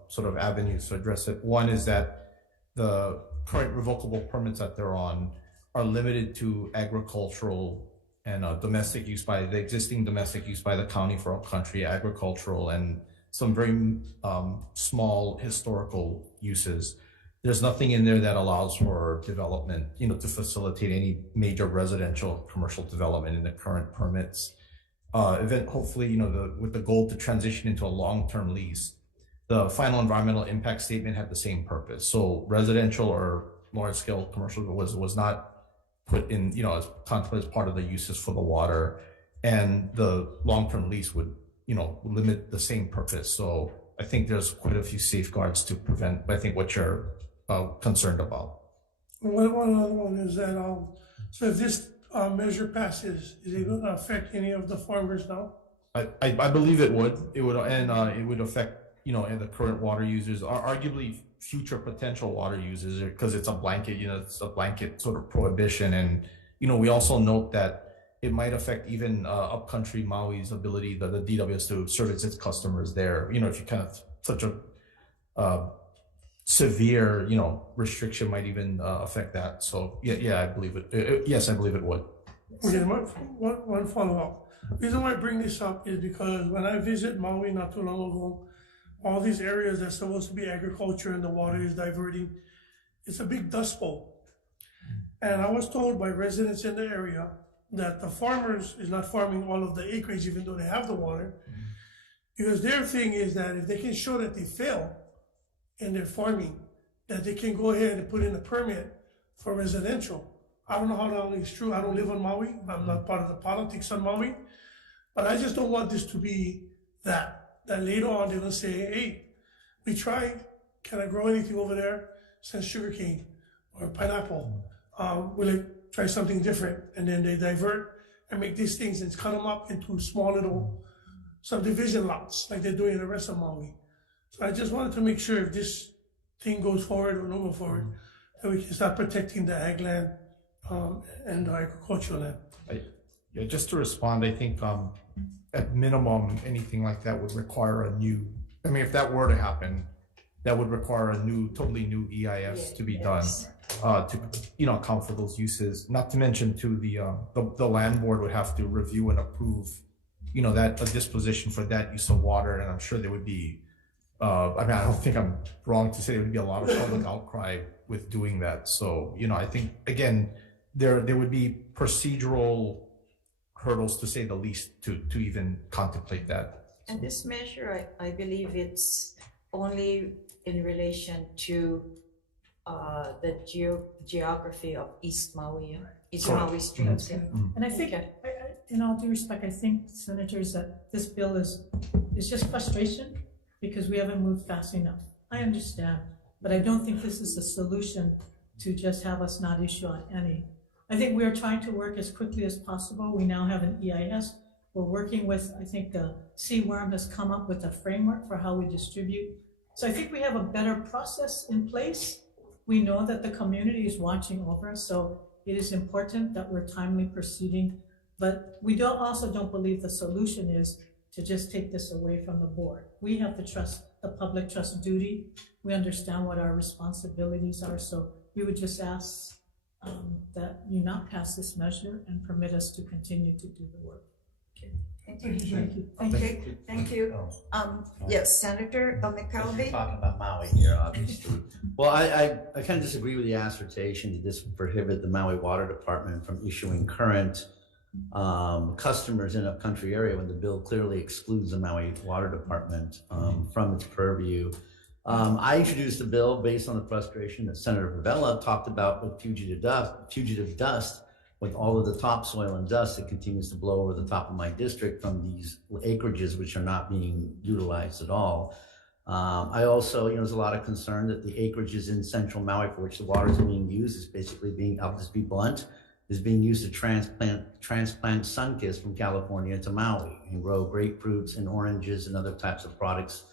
sort of avenues to address it. One is that the current revocable permits that they're on are limited to agricultural and domestic use by the existing domestic use by the county for upcountry agricultural and some very small historical uses. There's nothing in there that allows for development, to facilitate any major residential commercial development in the current permits. Hopefully, with the goal to transition into a long-term lease, the final environmental impact statement had the same purpose. So residential or large-scale commercial was not put in, as contemplated as part of the uses for the water, and the long-term lease would, limit the same purpose. So I think there's quite a few safeguards to prevent, I think, what you're concerned about. One other one is that, so if this measure passes, is it going to affect any of the farmers now? I believe it would. It would, and it would affect, and the current water users, arguably future potential water users, because it's a blanket, it's a blanket sort of prohibition. And, we also note that it might affect even upcountry Maui's ability, the DWS, to service its customers there. If you kind of such a severe, restriction might even affect that. So yeah, I believe it. Yes, I believe it would. Okay, one follow-up. The reason why I bring this up is because when I visit Maui not too long ago, all these areas that's supposed to be agriculture and the water is diverting, it's a big dust bowl. And I was told by residents in the area that the farmers is not farming all of the acreage even though they have the water, because their thing is that if they can show that they fail in their farming, that they can go ahead and put in a permit for residential. I don't know how long it's true. I don't live on Maui. I'm not part of the politics on Maui. But I just don't want this to be that later on they're going to say, hey, we tried. Can I grow anything over there? Since sugarcane or pineapple. Will it try something different, and then they divert and make these things and cut them up into small little subdivision lots, like they're doing in the rest of Maui. So I just wanted to make sure if this thing goes forward or don't go forward, that we can start protecting the ag land and the agricultural land. Yeah, just to respond, I think at minimum, anything like that would require a new, I mean, if that were to happen, that would require a new, totally new EIS to be done to, you know, account for those uses. Not to mention too, the land board would have to review and approve, you know, that a disposition for that use of water, and I'm sure there would be, I mean, I don't think I'm wrong to say there would be a lot of public outcry with doing that. So, you know, I think again, there would be procedural hurdles, to say the least, to even contemplate that. And this measure, I believe it's only in relation to the geography of East Maui, East Maui streams. Yeah. And I think, in all due respect, I think, senators, that this bill is just frustration because we haven't moved fast enough. I understand, but I don't think this is a solution to just have us not issue on any. I think we are trying to work as quickly as possible. We now have an EIS. We're working with, I think CWORM has come up with a framework for how we distribute. So I think we have a better process in place. We know that the community is watching over us, so it is important that we're timely proceeding. But we also don't believe the solution is to just take this away from the board. We have to trust the public trust duty. We understand what our responsibilities are, so we would just ask that you not pass this measure and permit us to continue to do the work. Okay. Thank you. Thank you. Okay, thank you. Yes, Senator McKelvey. Talking about Maui here, obviously. Well, I kind of disagree with the assertion that this would prohibit the Maui Water Department from issuing current customers in a country area when the bill clearly excludes the Maui Water Department from its purview. I introduced the bill based on the frustration that Senator Favela talked about with fugitive dust, with all of the topsoil and dust that continues to blow over the top of my district from these acreages which are not being utilized at all. I also, you know, there's a lot of concern that the acreages in central Maui for which the water is being used is basically being, I'll just be blunt, is being used to transplant sunkist from California to Maui and grow grapefruits and oranges and other types of products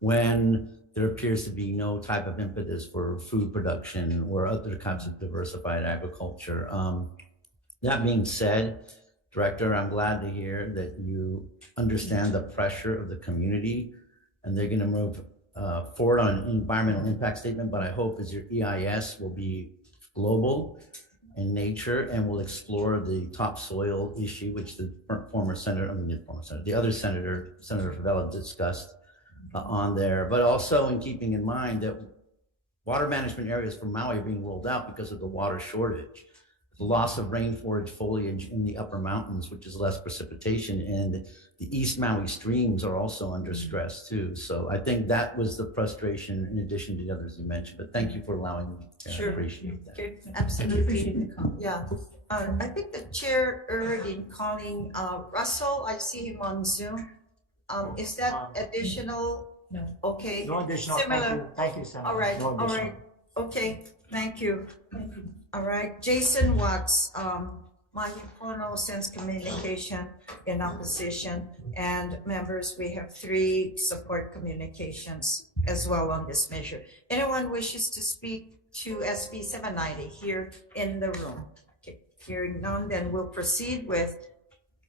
when there appears to be no type of impetus for food production or other kinds of diversified agriculture. That being said, Director, I'm glad to hear that you understand the pressure of the community and they're going to move forward on an environmental impact statement, but I hope as your EIS will be global in nature and will explore the topsoil issue, which the the other Senator Favela discussed on there, but also in keeping in mind that water management areas for Maui are being rolled out because of the water shortage, the loss of rainforest foliage in the upper mountains, which is less precipitation, and the East Maui streams are also under stress too. So I think that was the frustration in addition to the others you mentioned, but thank you for allowing me. Sure. I appreciate that. Okay, absolutely. Yeah, I think the chair erred in calling Russell. I see him on Zoom. Is that additional? No. Okay. No additional. Similar. Thank you, Senator. All right. No All additional. right. Okay. Thank you. Thank you. All right. Jason Watts, Mahipono sends communication in opposition, and members, we have 3 support communications as well on this measure. Anyone wishes to speak to SB 790 here in the room? Okay. Hearing none, then we'll proceed with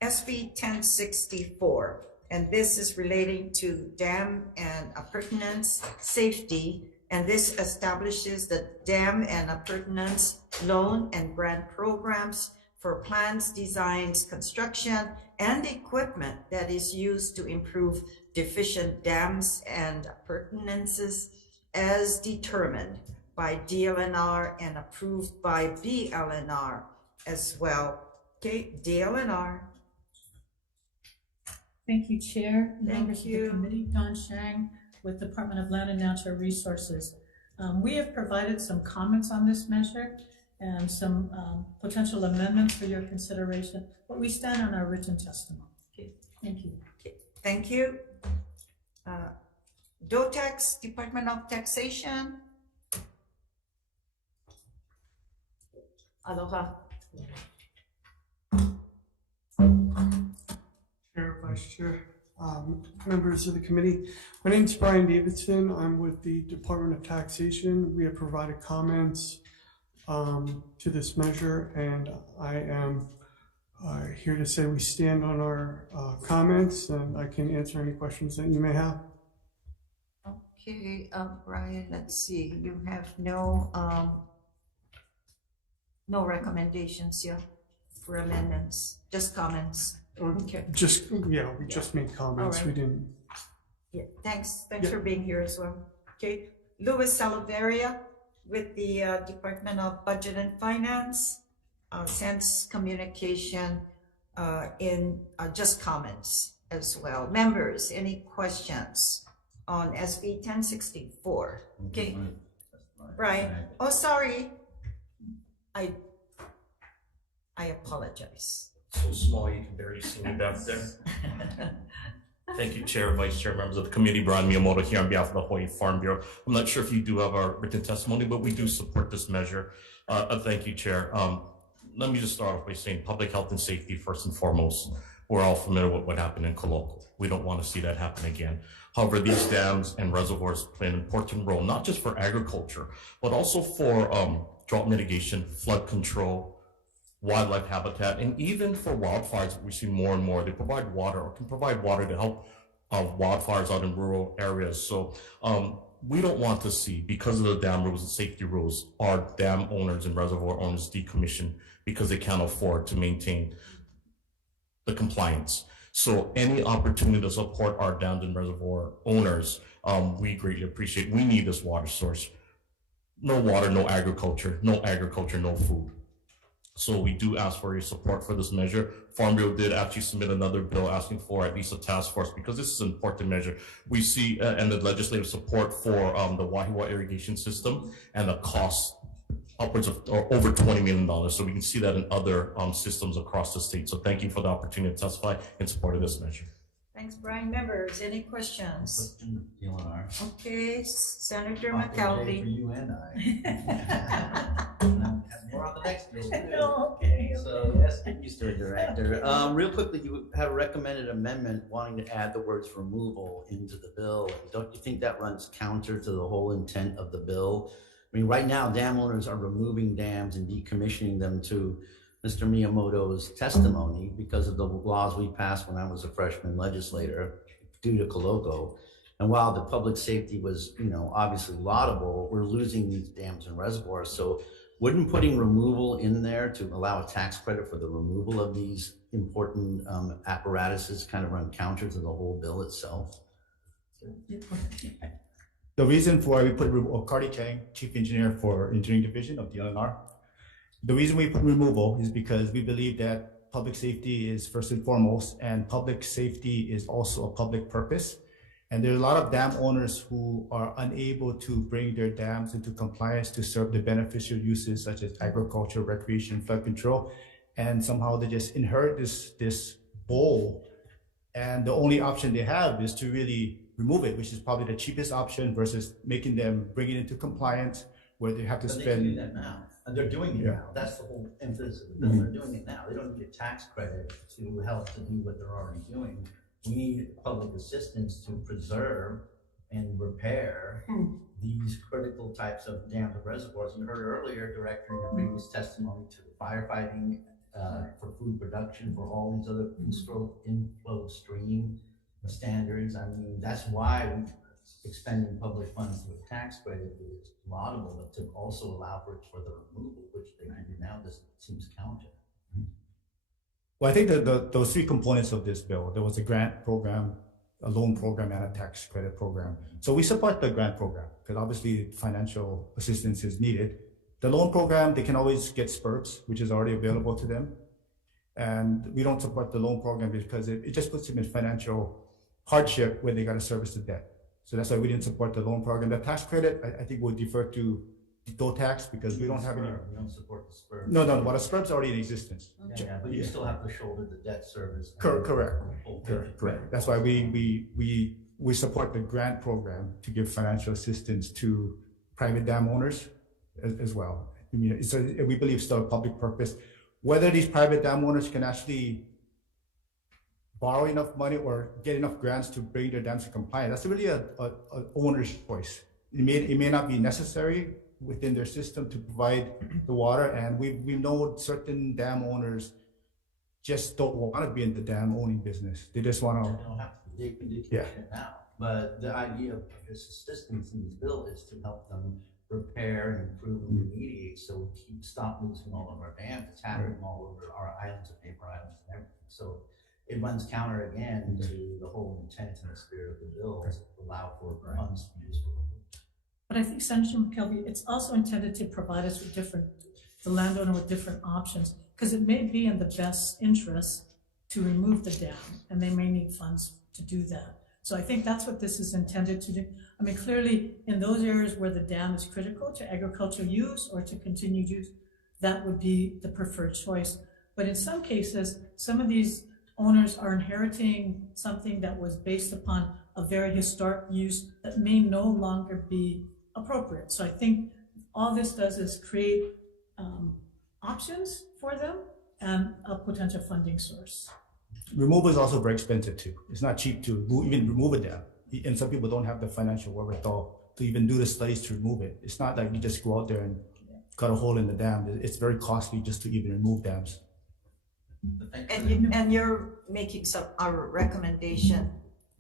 SB 1064. And this is relating to dam and appurtenance safety. And this establishes the dam and appurtenance loan and grant programs for plans, designs, construction, and equipment that is used to improve deficient dams and appurtenances as determined by DLNR and approved by BLNR as well. Okay, DLNR. Thank you, Chair, members of the you. committee. Don Shang with Department of Land and Natural Resources. We have provided some comments on this measure and some potential amendments for your consideration, but we stand on our written testimony. Okay. Thank you. Okay. Thank you. DOTAX, Department of Taxation. Aloha. Chair, Vice Chair, members of the committee. My name is Brian Davidson. I'm with the Department of Taxation. We have provided comments to this measure, and I am here to say we stand on our comments, and I can answer any questions that you may have. Okay, Brian, let's see, you have no recommendations here for amendments, just comments. Okay. Just, yeah, we just made comments. All We right. didn't. Yeah, thanks Yeah. for being here as well. Okay, Louis Salaveria with the Department of Budget and Finance sends communication in just comments as well. Members, any questions on SB 1064? Okay, Brian. Oh, sorry. I apologize. So small you can barely see me back there. Thank you, Chair, Vice Chair, members of the committee. Brian Miyamoto here on behalf of the Hawai'i Farm Bureau. I'm not sure if you do have our written testimony, but we do support this measure. Thank you, Chair. Let me just start off by saying public health and safety first and foremost. We're all familiar with what happened in Koloko. We don't want to see that happen again. However, these dams and reservoirs play an important role, not just for agriculture, but also for drought mitigation, flood control, wildlife habitat, and even for wildfires. We see more and more. They provide water or can provide water to help wildfires out in rural areas. So we don't want to see, because of the dam rules and safety rules, our dam owners and reservoir owners decommission because they can't afford to maintain the compliance. So any opportunity to support our dams and reservoir owners, we greatly appreciate. We need this water source. No water, no agriculture, no food. So we do ask for your support for this measure. Farm Bureau did actually submit another bill asking for at least a task force, because this is an important measure. We see and the legislative support for the Wahiwa irrigation system and the cost upwards of over $20 million. So we can see that in other systems across the state. So thank you for the opportunity to testify in support of this measure. Thanks, Brian. Members, any questions? Okay, Senator McKelvey. For you and I. More on the next bill. No, okay. So yes, Mr. Director. Real quickly, you have a recommended amendment wanting to add the words removal into the bill. Don't you think that runs counter to the whole intent of the bill? I mean, right now, dam owners are removing dams and decommissioning them, to Mr. Miyamoto's testimony, because of the laws we passed when I was a freshman legislator due to Koloko. And while the public safety was, obviously laudable, we're losing these dams and reservoirs. So wouldn't putting removal in there to allow a tax credit for the removal of these important apparatuses kind of run counter to the whole bill itself? The reason for why we put Cardi Chang, Chief Engineer for Engineering Division of DLNR, the reason we put removal is because we believe that public safety is first and foremost, and public safety is also a public purpose. And there are a lot of dam owners who are unable to bring their dams into compliance to serve the beneficial uses such as agriculture, recreation, flood control. And somehow they just inherit this bowl. And the only option they have is to really remove it, which is probably the cheapest option versus making them bring it into compliance where they have to But spend. they can do that now, and they're doing it now. That's the whole emphasis of the bill. They're doing it now. They don't need a tax credit to help to do what they're already doing. We need public assistance to preserve and repair these critical types of dams and reservoirs. You heard earlier, Director, in your previous testimony, to the firefighting, for food production, for all these other inflow stream standards. I mean, that's why expending public funds to a tax credit is laudable, but to also allow for the removal, which they can do now, this seems counter. Well, I think that those three components of this bill, there was a grant program, a loan program, and a tax credit program. So we support the grant program because obviously financial assistance is needed. The loan program, they can always get SPURPs, which is already available to them. And we don't support the loan program because it just puts them in financial hardship when they got to service the debt. So that's why we didn't support the loan program. The tax credit, I think we'll defer to DOE tax because we don't have any. We don't support the SPURPs. No, well, the SPURPs are already in existence. Yeah, but you still have to shoulder the debt service. Correct. That's why we support the grant program to give financial assistance to private dam owners as well. I mean, we believe it's still a public purpose. Whether these private dam owners can actually borrow enough money or get enough grants to bring their dams to compliance, that's really a owner's choice. It may not be necessary within their system to provide the water, and we know certain dam owners just don't want to be in the dam owning business. They just want to. They don't have to. They can do Yeah. it now. But the idea of this assistance in this bill is to help them repair and improve and remediate, so we stop losing all of our dams. It's happening all over our islands and neighbor islands and everything. So it runs counter again to the whole intent and the spirit of the bill to allow for funds to be used for. But I think, Senator McKelvey, it's also intended to provide us with the landowner with different options, because it may be in the best interest to remove the dam, and they may need funds to do that. So I think that's what this is intended to do. I mean, clearly, in those areas where the dam is critical to agricultural use or to continued use, that would be the preferred choice. But in some cases, some of these owners are inheriting something that was based upon a very historic use that may no longer be appropriate. So I think all this does is create options for them and a potential funding source. Removal is also very expensive too. It's not cheap to even remove a dam, and some people don't have the financial wherewithal to even do the studies to remove it. It's not like you just go out there and cut a hole in the dam. It's very costly just to even remove dams. And you're making a recommendation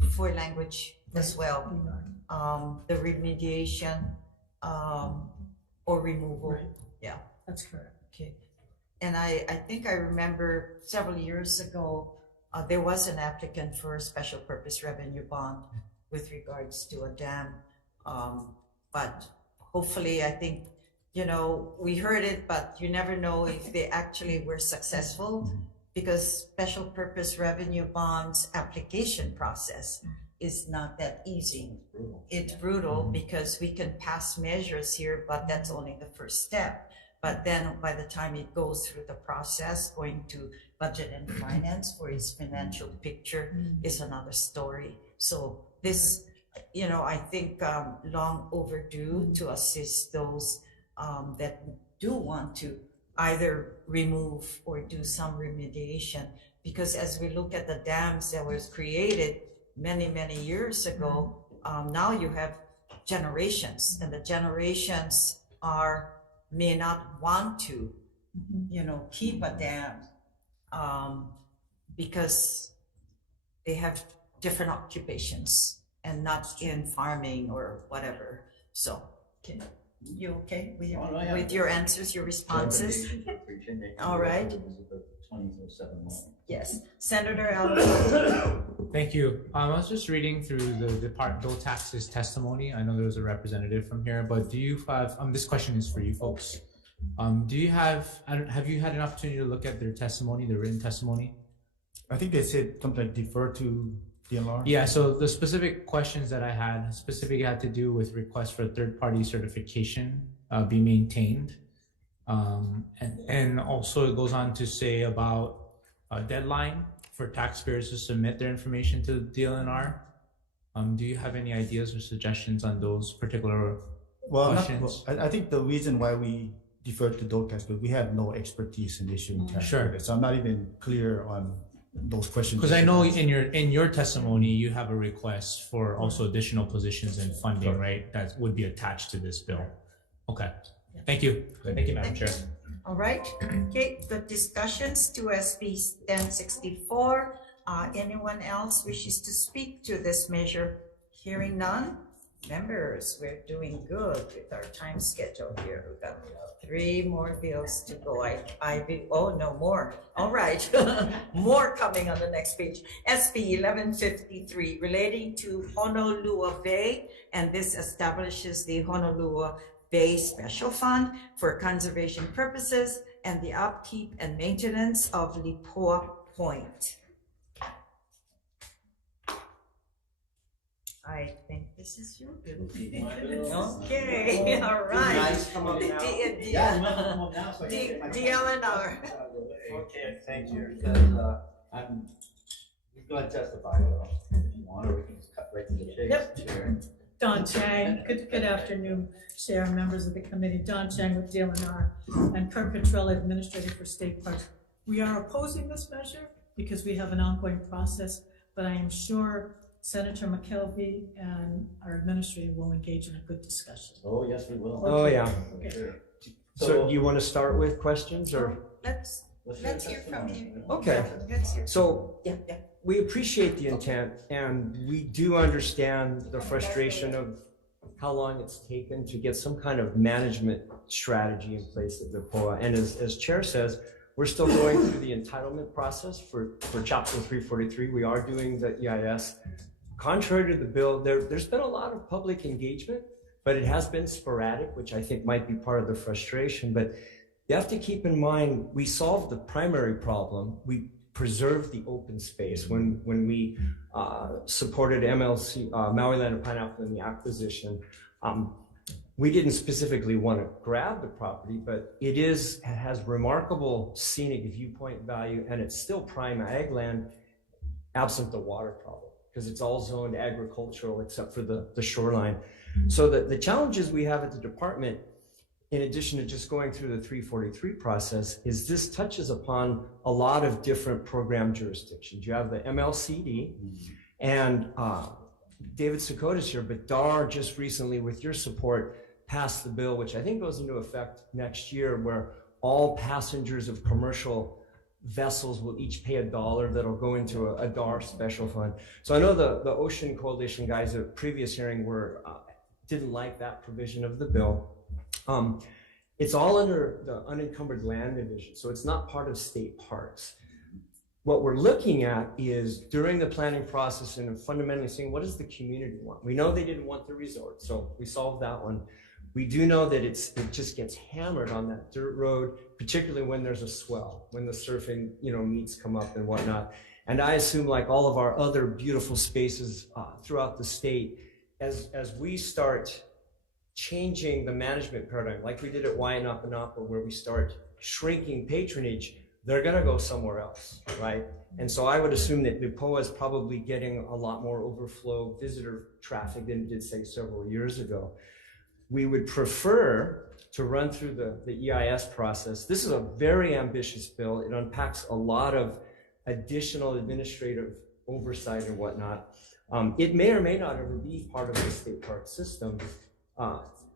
for language as well. The remediation or removal. Right. Yeah. That's correct. Okay. And I think I remember several years ago, there was an applicant for a special purpose revenue bond with regards to a dam. But hopefully, I think, we heard it, but you never know if they actually were successful, because special purpose revenue bonds application process is not that easy. It's brutal because we can pass measures here, but that's only the first step. But then by the time it goes through the process, going to budget and finance for its financial picture is another story. So this, I think long overdue to assist those that do want to either remove or do some remediation. Because as we look at the dams that was created many, many years ago, now you have generations, and the generations may not want to, keep a dam because they have different occupations and not in farming or whatever. So, you okay with your answers, your responses? All right. Yes, Senator Allen. Thank you. I was just reading through the Bill Tax's testimony. I know there was a representative from here, but do you have, this question is for you folks. Have you had an opportunity to look at their testimony, their written testimony? I think they said something like defer to DLR. Yeah, so the specific questions that I had specifically had to do with requests for third-party certification be maintained. And also it goes on to say about a deadline for taxpayers to submit their information to DLNR. Do you have any ideas or suggestions on those particular questions? I think the reason why we deferred to DOCAS is because we have no expertise in issuing tax credits. So I'm not even clear on those questions. Because I know in your testimony you have a request for also additional positions and funding, right? That would be attached to this bill. Okay. Thank you. Thank you, Madam Chair. All right. Okay. The discussions to SB 1064. Anyone else wishes to speak to this measure? Hearing none. Members, we're doing good with our time schedule here. We've got 3 more bills to go. Oh, no more. All right. More coming on the next page. SB 1153 relating to Honolulu Bay, and this establishes the Honolulu Bay Special Fund for conservation purposes and the upkeep and maintenance of Lipoa Point. I think this is your bill. Okay, all right. DLNR. Okay, thank you. Because I'm going to testify. If you want, or we can just cut right to the chase. Yep. Chair. Don Chang. Good afternoon, Chair, members of the committee. Don Chang with DLNR and Kurt Petrella, Administrator for State Parks. We are opposing this measure because we have an ongoing process, but I am sure Senator McKelvey and our administrator will engage in a good discussion. Oh, yes, we will. Oh, Okay. yeah. Okay. So do you want to start with questions or? Let's hear from you. Okay. Let's hear. So we appreciate the intent and we do understand the frustration of how long it's taken to get some kind of management strategy in place at the POA. And as Chair says, we're still going through the entitlement process for Chapter 343. We are doing the EIS. Contrary to the bill, there's been a lot of public engagement, but it has been sporadic, which I think might be part of the frustration. But you have to keep in mind, we solved the primary problem. We preserved the open space when we supported MLC, Maui Land and Pineapple in the acquisition. We didn't specifically want to grab the property, but it has remarkable scenic viewpoint value, and it's still prime ag land, absent the water problem, because it's all zoned agricultural except for the shoreline. So the challenges we have at the department, in addition to just going through the 343 process, is this touches upon a lot of different program jurisdictions. You have the MLCD, and David Sakota's here, but DAR just recently, with your support, passed the bill, which I think goes into effect next year, where all passengers of commercial vessels will each pay $1 that'll go into a DAR special fund. So I know the Ocean Coalition guys at previous hearing didn't like that provision of the bill. It's all under the unencumbered land division, so it's not part of state parks. What we're looking at is during the planning process and fundamentally saying, what does the community want? We know they didn't want the resort, so we solved that one. We do know that it just gets hammered on that dirt road, particularly when there's a swell, when the surfing, meets come up and whatnot. And I assume, like all of our other beautiful spaces throughout the state, as we start changing the management paradigm, like we did at Waianapanapa, where we start shrinking patronage, they're going to go somewhere else, right? And so I would assume that the POA is probably getting a lot more overflow visitor traffic than it did, say, several years ago. We would prefer to run through the EIS process. This is a very ambitious bill. It unpacks a lot of additional administrative oversight and whatnot. It may or may not ever be part of the state park system.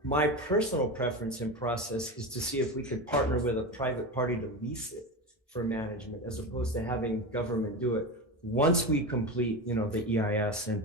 My personal preference in process is to see if we could partner with a private party to lease it for management, as opposed to having government do it once we complete, the EIS. And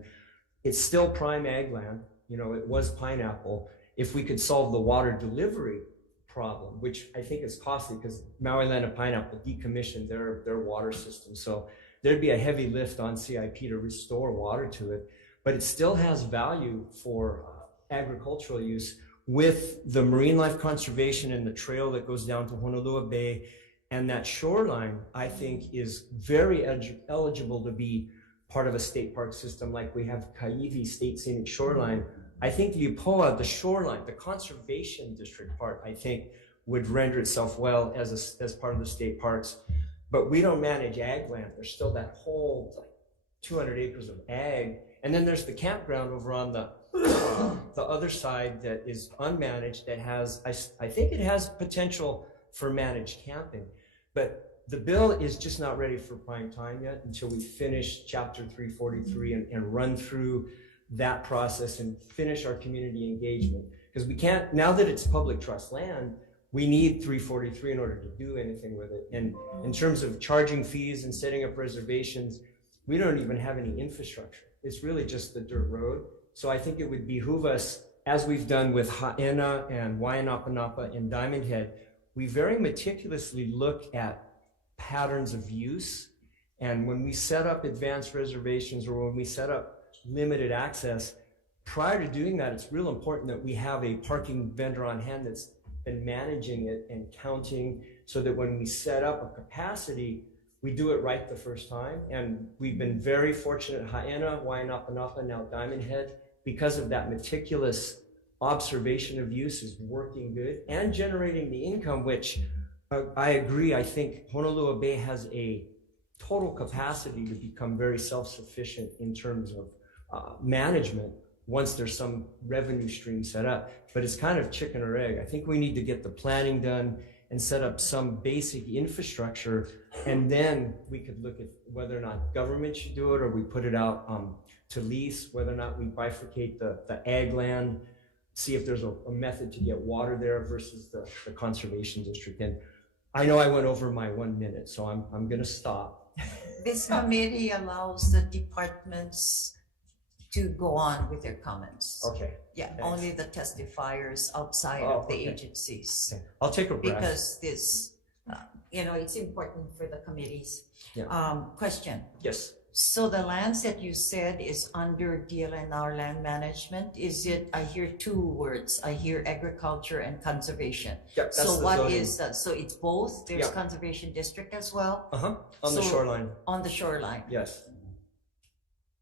it's still prime ag land. It was pineapple. If we could solve the water delivery problem, which I think is costly because Maui Land and Pineapple decommissioned their water system. So there'd be a heavy lift on CIP to restore water to it, but it still has value for agricultural use with the marine life conservation and the trail that goes down to Honolulu Bay. And that shoreline, I think, is very eligible to be part of a state park system like we have Kaiwi State Scenic Shoreline. I think Liupoa, the shoreline, the conservation district part, I think would render itself well as part of the state parks. But we don't manage ag land. There's still that whole 200 acres of ag. And then there's the campground over on the other side that is unmanaged that has, I think it has potential for managed camping. But the bill is just not ready for prime time yet until we finish Chapter 343 and run through that process and finish our community engagement. Because we can't, now that it's public trust land, we need 343 in order to do anything with it. And in terms of charging fees and setting up reservations, we don't even have any infrastructure. It's really just the dirt road. So I think it would behoove us, as we've done with Ha'ena and Waianapanapa and Diamond Head, we very meticulously look at patterns of use. And when we set up advanced reservations or when we set up limited access, prior to doing that, it's real important that we have a parking vendor on hand that's been managing it and counting, so that when we set up a capacity, we do it right the first time. And we've been very fortunate, Ha'ena, Waianapanapa, now Diamond Head, because of that meticulous observation of use is working good and generating the income, which I agree, I think Honolulu Bay has a total capacity to become very self-sufficient in terms of management once there's some revenue stream set up. But it's kind of chicken or egg. I think we need to get the planning done and set up some basic infrastructure, and then we could look at whether or not government should do it, or we put it out to lease, whether or not we bifurcate the ag land, see if there's a method to get water there versus the conservation district. And I know I went over my 1 minute, so I'm gonna stop. This committee allows the departments to go on with their comments. Okay. Yeah, Thanks. only the testifiers outside Oh, of the okay. agencies. Okay. I'll take a breath. Because this, it's important for the committees. Yeah. Question. Yes. So the lands that you said is under DLNR land management, is it, I hear two words, I hear agriculture and conservation. Yeah, that's So the what zoning. is that? So it's both, there's Yeah. conservation district as well? Uh-huh, on the So- shoreline. On the shoreline? Yes,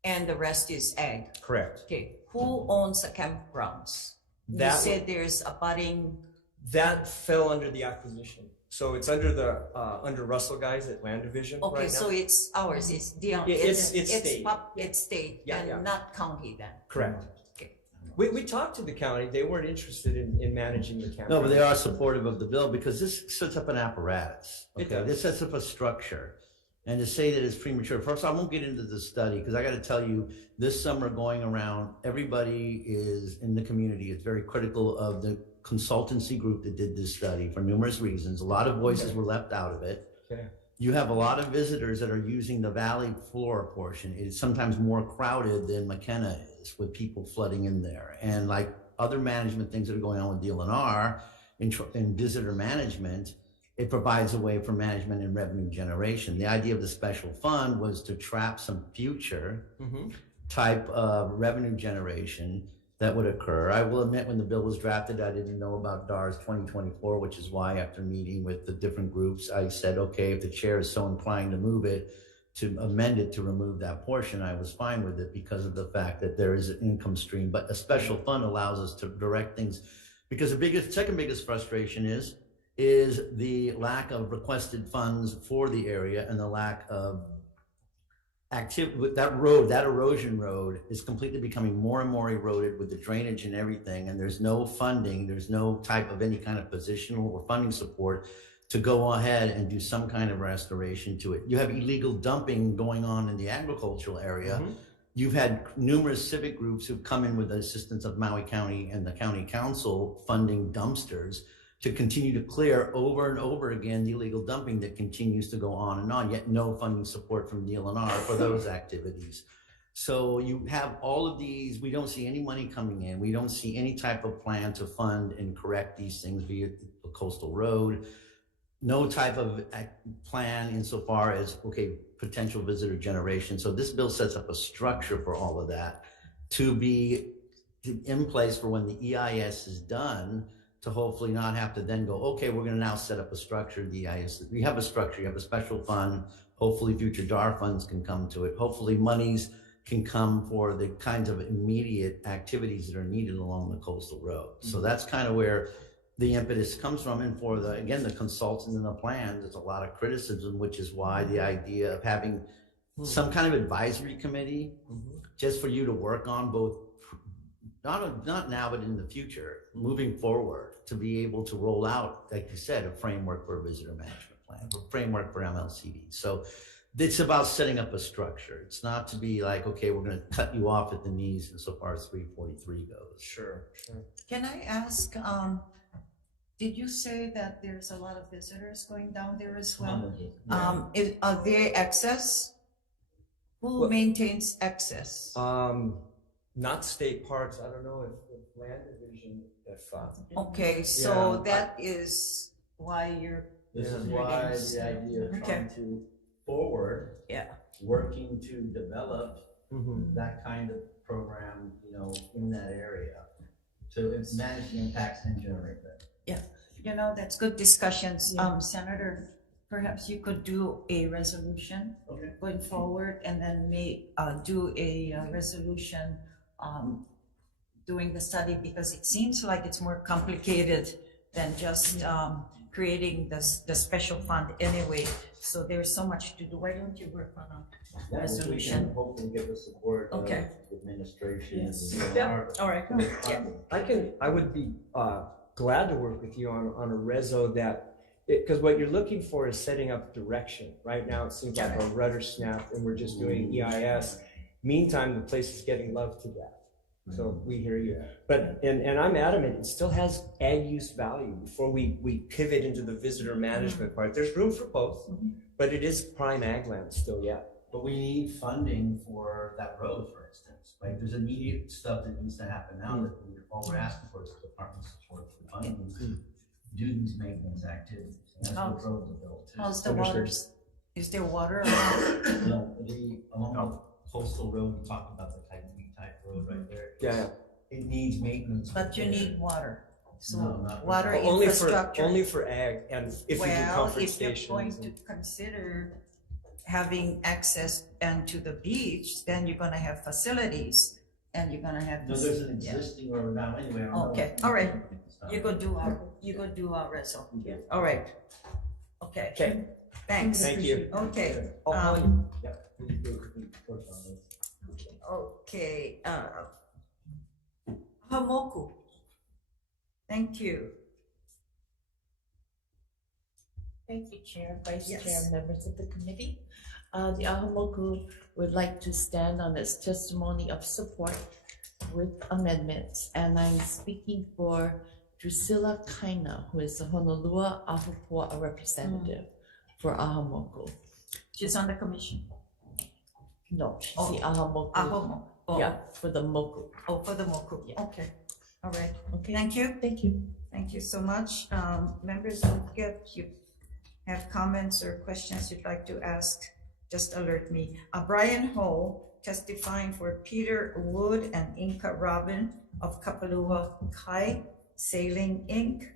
And the rest is ag? correct. Okay, who owns the campgrounds? You That said there's a budding, That fell under the acquisition. So it's under the, under Russell guys at Land Division right okay, now. so it's ours, it's DL. It's state. It's state Yeah, and yeah. not county then? Correct. Okay. We talked to the county, they weren't interested in managing the campground. No, but they are supportive of the bill because this sets up an apparatus. It Okay, does. this sets up a structure. And to say that it's premature, first, I won't get into the study because I got to tell you, this summer going around, everybody is in the community is very critical of the consultancy group that did this study for numerous reasons. A lot of voices were left out of it. Okay. You have a lot of visitors that are using the valley floor portion. It's sometimes more crowded than McKenna is with people flooding in there. And like other management things that are going on with DLNR in visitor management, it provides a way for management and revenue generation. The idea of the special fund was to trap some future type of revenue generation that would occur. I will admit when the bill was drafted, I didn't know about DARS 2024, which is why after meeting with the different groups, I said, okay, if the chair is so inclined to move it, to amend it to remove that portion, I was fine with it because of the fact that there is an income stream. But a special fund allows us to direct things, because the second biggest frustration is the lack of requested funds for the area and the lack of activity. That erosion road is completely becoming more and more eroded with the drainage and everything, and there's no funding, there's no type of any kind of positional or funding support to go ahead and do some kind of restoration to it. You have illegal dumping going on in the agricultural area. You've had numerous civic groups who've come in with the assistance of Maui County and the county council funding dumpsters to continue to clear over and over again the illegal dumping that continues to go on, yet no funding support from DLNR for those activities. So you have all of these, we don't see any money coming in. We don't see any type of plan to fund and correct these things via the coastal road. No type of plan insofar as, okay, potential visitor generation. So this bill sets up a structure for all of that to be in place for when the EIS is done, to hopefully not have to then go, okay, we're going to now set up a structure. The EIS, we have a structure, you have a special fund. Hopefully future DAR funds can come to it. Hopefully monies can come for the kinds of immediate activities that are needed along the coastal road. So that's kind of where the impetus comes from. And for the consultants and the plan, there's a lot of criticism, which is why the idea of having some kind of advisory committee just for you to work on both, not now, but in the future, moving forward, to be able to roll out, like you said, a framework for a visitor management plan, a framework for MLCD. So it's about setting up a structure. It's not to be like, okay, we're going to cut you off at the knees insofar as 343 goes. Sure. Can I ask, did you say that there's a lot of visitors going down there as well? Are there access? Who maintains access? Not state parks. I don't know if Land Division, Okay, so that is why you're. This is why the idea of trying to forward, working to develop that kind of program, in that area to manage the impacts and generate that. Yeah, that's good discussions. Senator, perhaps you could do a resolution going forward, and then do a resolution doing the study, because it seems like it's more complicated than just creating the special fund anyway. So there's so much to do. Why don't you work on a resolution? Hopefully get the support of the administration. Yes. and Yep. All right. I would be glad to work with you on a reso that, because what you're looking for is setting up direction. Right now, it seems like a rudder snap, and we're just doing EIS. Meantime, the place is getting love to death. So we hear you. But, and I'm adamant, it still has ag use value before we pivot into the visitor management part. There's room for both, but it is prime ag land still yet. But we need funding for that road, for instance. Like, there's immediate stuff that needs to happen now that all we're asking for is the department support for funding to do these maintenance activities. And that's what roads are built to. How's the waters? Is there water? No, along the coastal road, we talked about the type road right there. Yeah. It needs maintenance. But you need water. So No, not water Only infrastructure. only for ag, and if we do comfort stations. If you're going to consider having access and to the beach, then you're gonna have facilities and you're gonna have. No, there's an existing road now anyway. I don't know. Okay, all right. You go do our reso. All right. Okay. Okay. Thanks. Thank you. Okay. Yeah. Okay, Hamoku. Thank you. Thank you, Chair, Vice Yes. Chair, members of the committee. The Ahamoku would like to stand on its testimony of support with amendments, and I'm speaking for Drusilla Kaina, who is the Honolua Ahupua'a representative for Ahamoku. She's on the commission. No, she's the Ahamoku. Ahamoku. Oh. Yeah, for the Moku. Oh, for the Moku. Yeah. Okay. All right. Okay. Thank you. Thank you. Thank you so much. Members, don't forget, if you have comments or questions you'd like to ask, just alert me. Brian Ho testifying for Peter Wood and Inka Robin of Kapalua Kai Sailing Inc.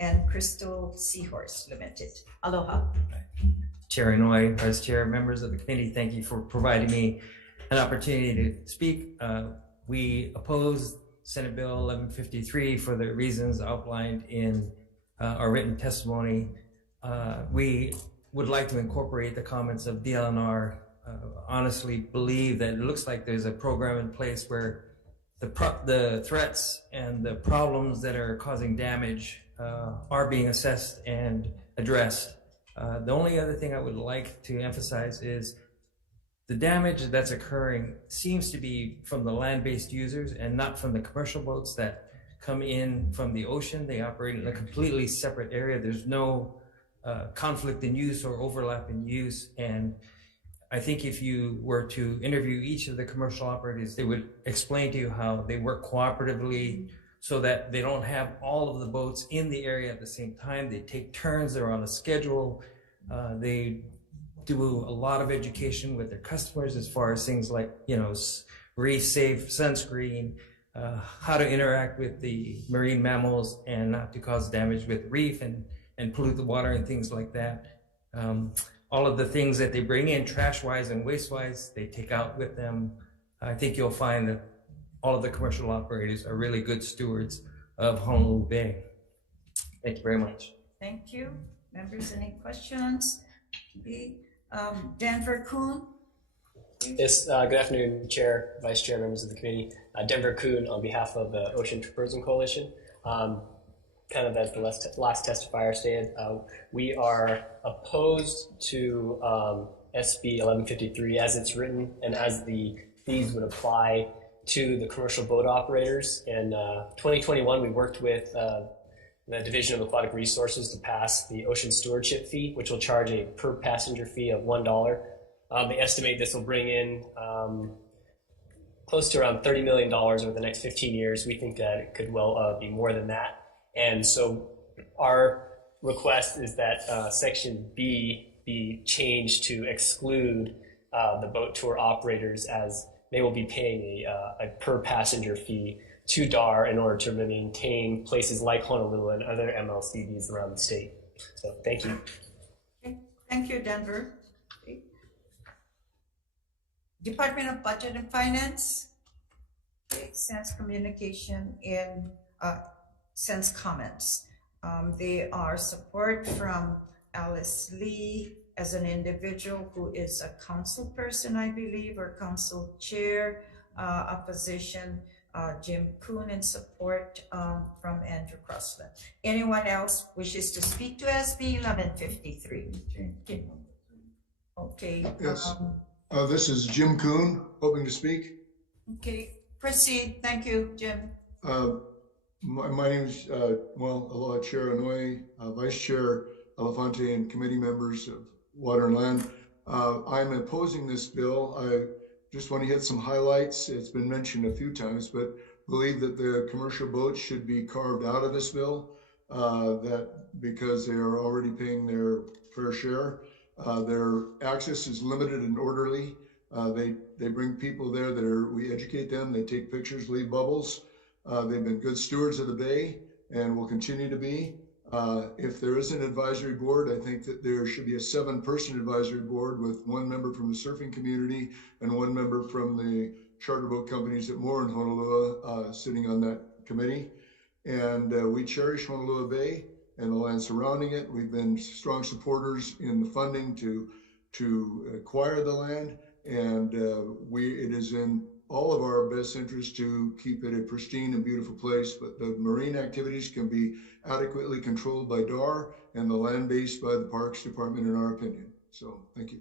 and Crystal Seahorse Limited. Aloha. Chair Inouye, Vice Chair, members of the committee, thank you for providing me an opportunity to speak. We oppose Senate Bill 1153 for the reasons outlined in our written testimony. We would like to incorporate the comments of DLNR. Honestly believe that it looks like there's a program in place where the threats and the problems that are causing damage are being assessed and addressed. The only other thing I would like to emphasize is the damage that's occurring seems to be from the land-based users and not from the commercial boats that come in from the ocean. They operate in a completely separate area. There's no conflict in use or overlap in use. And I think if you were to interview each of the commercial operators, they would explain to you how they work cooperatively so that they don't have all of the boats in the area at the same time. They take turns, they're on a schedule. They do a lot of education with their customers as far as things like, reef safe, sunscreen, how to interact with the marine mammals and not to cause damage with reef and pollute the water and things like that. All of the things that they bring in trash-wise and waste-wise, they take out with them. I think you'll find that all of the commercial operators are really good stewards of Honolulu Bay. Thank you very much. Thank you. Members, any questions? Denver Kuhn? Yes, good afternoon, Chair, Vice Chair, members of the committee. Denver Kuhn on behalf of the Ocean Tourism Coalition. Kind of as the last testifier stated, we are opposed to SB 1153 as it's written and as the fees would apply to the commercial boat operators. In 2021, we worked with the Division of Aquatic Resources to pass the ocean stewardship fee, which will charge a per passenger fee of $1. They estimate this will bring in close to around $30 million over the next 15 years. We think that it could well be more than that. And so our request is that Section B be changed to exclude the boat tour operators, as they will be paying a per passenger fee to DAR in order to maintain places like Honolulu and other MLCBs around the state. So thank you. Okay. Thank you, Denver. Okay. Department of Budget and Finance. Okay. Sends communication in, sends comments. They are support from Alice Lee as an individual who is a council person, I believe, or council chair. opposition, Jim Kuhn in support from Andrew Crossland. Anyone else wishes to speak to SB 1153? Okay. Yes. This is Jim Kuhn, hoping to speak. Okay, proceed. Thank you, Jim. My name is, aloha Chair Inouye, Vice Chair Elefante, and committee members of Water and Land. I'm opposing this bill. I just want to hit some highlights. It's been mentioned a few times, but believe that the commercial boats should be carved out of this bill, that because they are already paying their fair share. Their access is limited and orderly. They bring people there we educate them, they take pictures, leave bubbles. They've been good stewards of the bay and will continue to be. If there is an advisory board, I think that there should be a 7-person advisory board with 1 member from the surfing community and 1 member from the charter boat companies that moor in Honolulu sitting on that committee. And we cherish Honolulu Bay and the land surrounding it. We've been strong supporters in the funding to acquire the land, and it is in all of our best interest to keep it a pristine and beautiful place, but the marine activities can be adequately controlled by DAR and the land base by the Parks Department, in our opinion. So, thank you.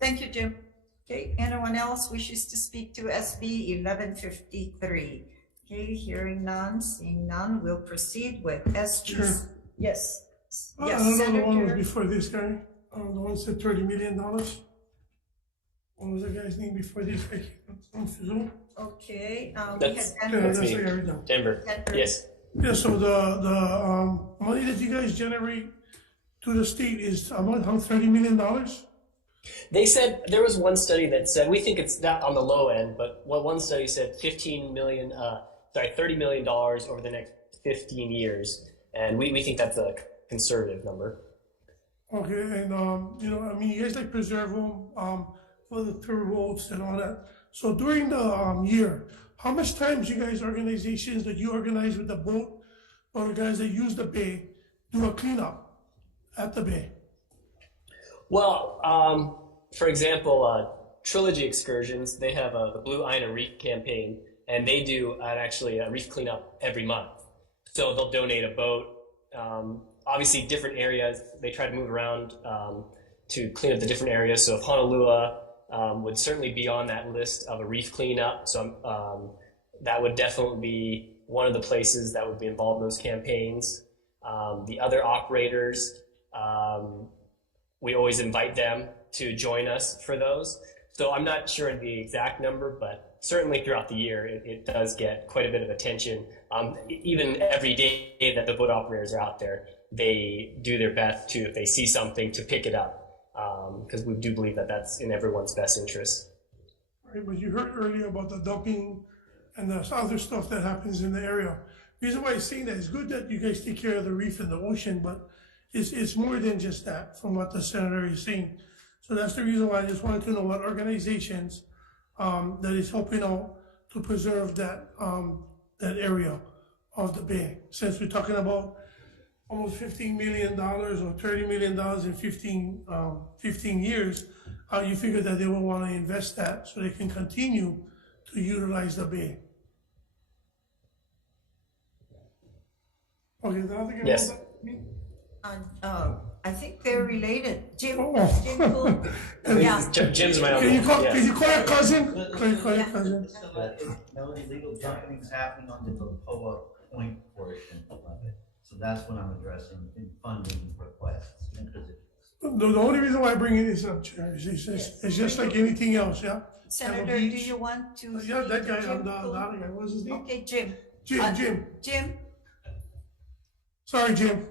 Thank you, Jim. Okay, anyone else wishes to speak to SB 1153? Okay, hearing none, seeing none, we'll proceed with SB. Sure. Yes. I Yes, don't know the one was Senator. before this guy. The one said $30 million. What was the guy's name before this guy? Okay, we That's, had that's me. Denver. Denver. Yes. Yeah, so the money that you guys generate to the state is about $30 million? They said there was one study that said, we think it's not on the low end, but one study said $30 million over the next 15 years. And we think that's a conservative number. Okay, and you guys like preserve them for the tour boats and all that. So during the year, how much times you guys organizations that you organize with the boat or the guys that use the bay do a cleanup at the bay? Well, for example, Trilogy Excursions, they have the Blue Aina Reef campaign, and they do a reef cleanup every month. So they'll donate a boat. Obviously, different areas, they try to move around to clean up the different areas. So if Honolulu would certainly be on that list of a reef cleanup, so that would definitely be one of the places that would be involved in those campaigns. The other operators, we always invite them to join us for those. So I'm not sure the exact number, but certainly throughout the year, it does get quite a bit of attention. Even every day that the boat operators are out there, they do their best to, if they see something, to pick it up, because we do believe that that's in everyone's best interest. Right, but you heard earlier about the dumping and the other stuff that happens in the area. The reason why I'm saying that is good that you guys take care of the reef and the ocean, but it's more than just that, from what the senator is saying. So that's the reason why I just wanted to know what organizations that is helping out to preserve that that area of the bay. Since we're talking about almost $15 million or $30 million in 15 years, you figure that they will want to invest that so they can continue to utilize the bay. Okay, the other guy. Yes. I think they're related. Jim, Oh. Jim Kuhn. Yeah. Jim's my Can you uncle. call your cousin? Can you call your Yeah. cousin? No illegal dumping is happening on the Balboa Point portion of it. So that's what I'm addressing in funding requests. The only reason why I bring this up, Chair, is it's just like anything else, yeah? Senator, do you want to? Yeah, that guy, Jim the Kuhn? other guy, what's his name? Okay, Jim. Jim. Jim, Sorry, Jim.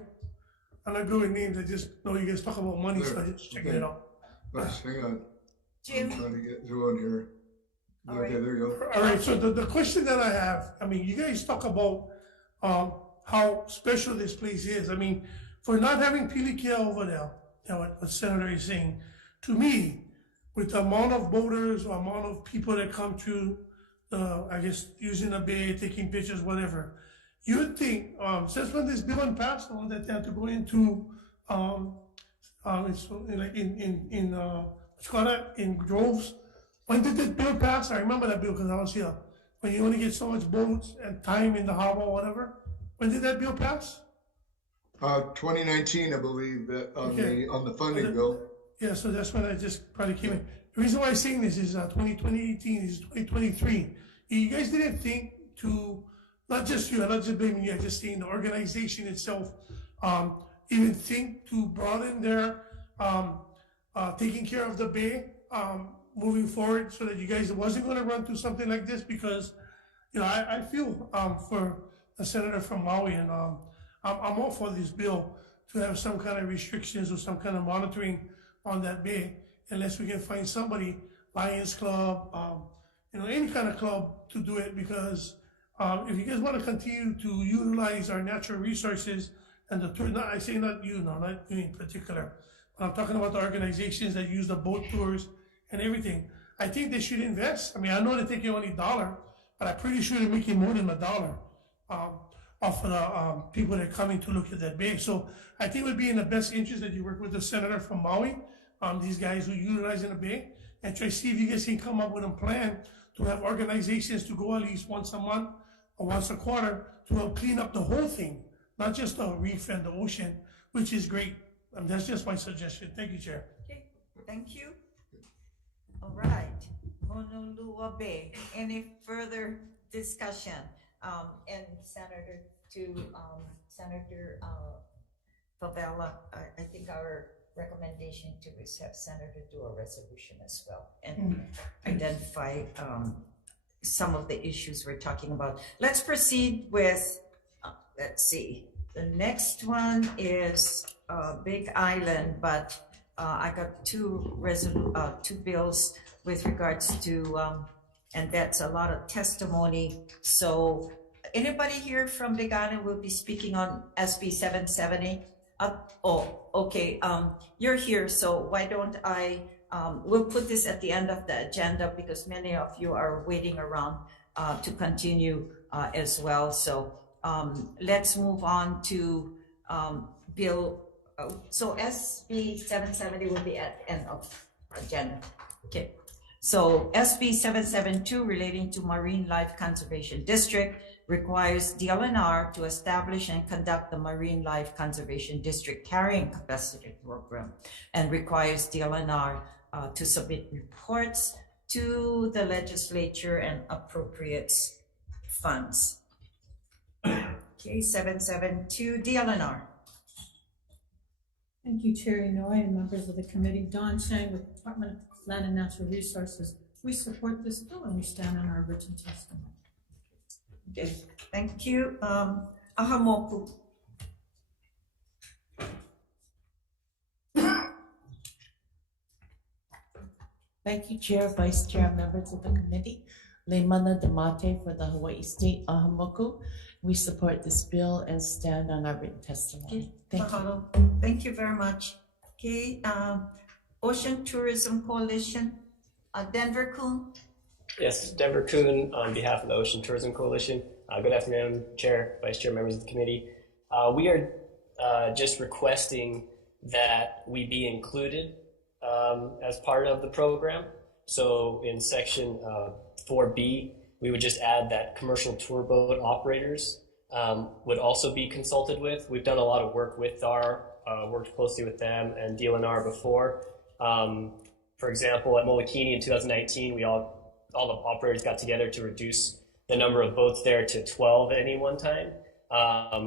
I'm not good with names, I just know you guys talk about money, so I just checking it out. Let's hang on. Jim. I'm trying to get through on here. All Okay, right. there you go. All right, so the question that I have, I mean, you guys talk about how special this place is. I mean, for not having Pilikia over there, what the senator is saying, to me, with the amount of boaters or amount of people that come to, I guess, using the bay, taking pictures, whatever, you would think, since when this bill passed, that they have to go into, it's like in droves, When did this bill pass? I remember that bill because I was here. When you only get so much boats and time in the harbor or whatever. When did that bill pass? 2019, I believe, that Okay. on the funding bill. Yeah, so that's when I just probably came in. The reason why I'm saying this is 2018 is 2023. You guys didn't think to, not just you, I'm not just blaming you, I'm just saying the organization itself, even think to broaden their taking care of the bay moving forward so that you guys wasn't going to run through something like this because, you know, I feel for the senator from Maui and I'm all for this bill to have some kind of restrictions or some kind of monitoring on that bay unless we can find somebody, Lions Club, you know, any kind of club to do it because if you guys want to continue to utilize our natural resources and I say not you, no, not you in particular, but I'm talking about the organizations that use the boat tours and everything. I think they should invest. I mean, I know they take you only $1, but I'm pretty sure they're making more than $1 off of the people that are coming to look at that bay. So I think it would be in the best interest that you work with the senator from Maui, these guys who utilize in the bay, and try to see if you guys can come up with a plan to have organizations to go at least once a month or once a quarter to help clean up the whole thing, not just the reef and the ocean, which is great. That's just my suggestion. Thank you, Chair. Okay, thank you. All right, Honolulu Bay. Any further discussion? And Senator Favela, I think our recommendation to is have Senator do a resolution as well and identify some of the issues we're talking about. Let's proceed with, let's see, the next one is Big Island, but I got two bills with regards to, and that's a lot of testimony. So anybody here from Big Island will be speaking on SB 770? Oh, okay, you're here, so why don't we'll put this at the end of the agenda because many of you are waiting around to continue as well. So let's move on to Bill. So SB 770 will be at the end of agenda. Okay. So SB 772 relating to Marine Life Conservation District requires DLNR to establish and conduct the Marine Life Conservation District Carrying Capacity Program and requires DLNR to submit reports to the legislature and appropriates funds. Okay, 772 DLNR. Thank you, Chair Inouye and members of the committee. Don Chang with Department of Land and Natural Resources. We support this bill and we stand on our written testimony. Okay, thank you. Ahamoku. Thank you, Chair, Vice Chair, members of the committee. Leimana Damate for the Hawaii State Ahamoku. We support this bill and stand on our written testimony. Thank you. Thank you very much. Okay, Ocean Tourism Coalition, Denver Kuhn. Yes, Denver Kuhn on behalf of the Ocean Tourism Coalition. Good afternoon, Chair, Vice Chair, members of the committee. We are just requesting that we be included as part of the program. So in section 4B, we would just add that commercial tour boat operators would also be consulted with. We've done a lot of work with worked closely with them and DLNR before. For example, at Molokini in 2019, all the operators got together to reduce the number of boats there to 12 at any one time.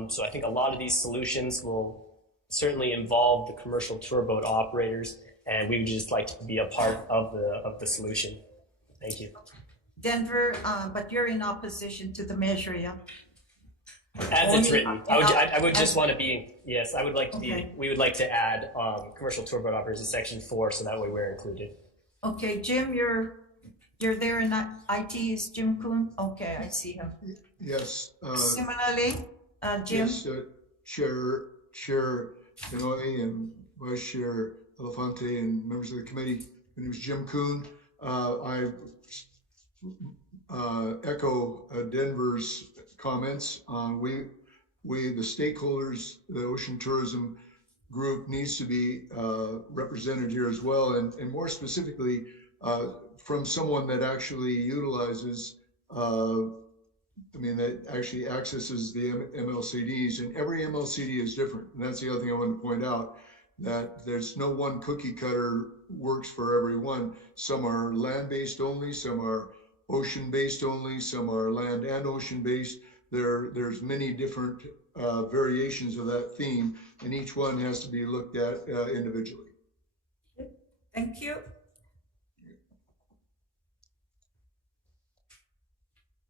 So I think a lot of these solutions will certainly involve the commercial tour boat operators, and we would just like to be a part of the solution. Thank you. Denver, but you're in opposition to the measure, yeah? As it's written, I would just want to be, yes, I would like to be, we would like to add commercial tour boat operators in section 4, so that way we're included. Okay, Jim, you're there in IT, is Jim Kuhn? Okay, I see him. Yes. Similarly, Jim? Yes, Chair Inouye and Vice Chair Elefante and members of the committee. My name is Jim Kuhn. I echo Denver's comments. We, the stakeholders, the ocean tourism group needs to be represented here as well. And more specifically, from someone that actually utilizes, that actually accesses the MLCDs, and every MLCD is different. And that's the other thing I want to point out, that there's no one cookie cutter works for everyone. Some are land-based only, some are ocean-based only, some are land and ocean-based. There's many different variations of that theme, and each one has to be looked at individually. Thank you.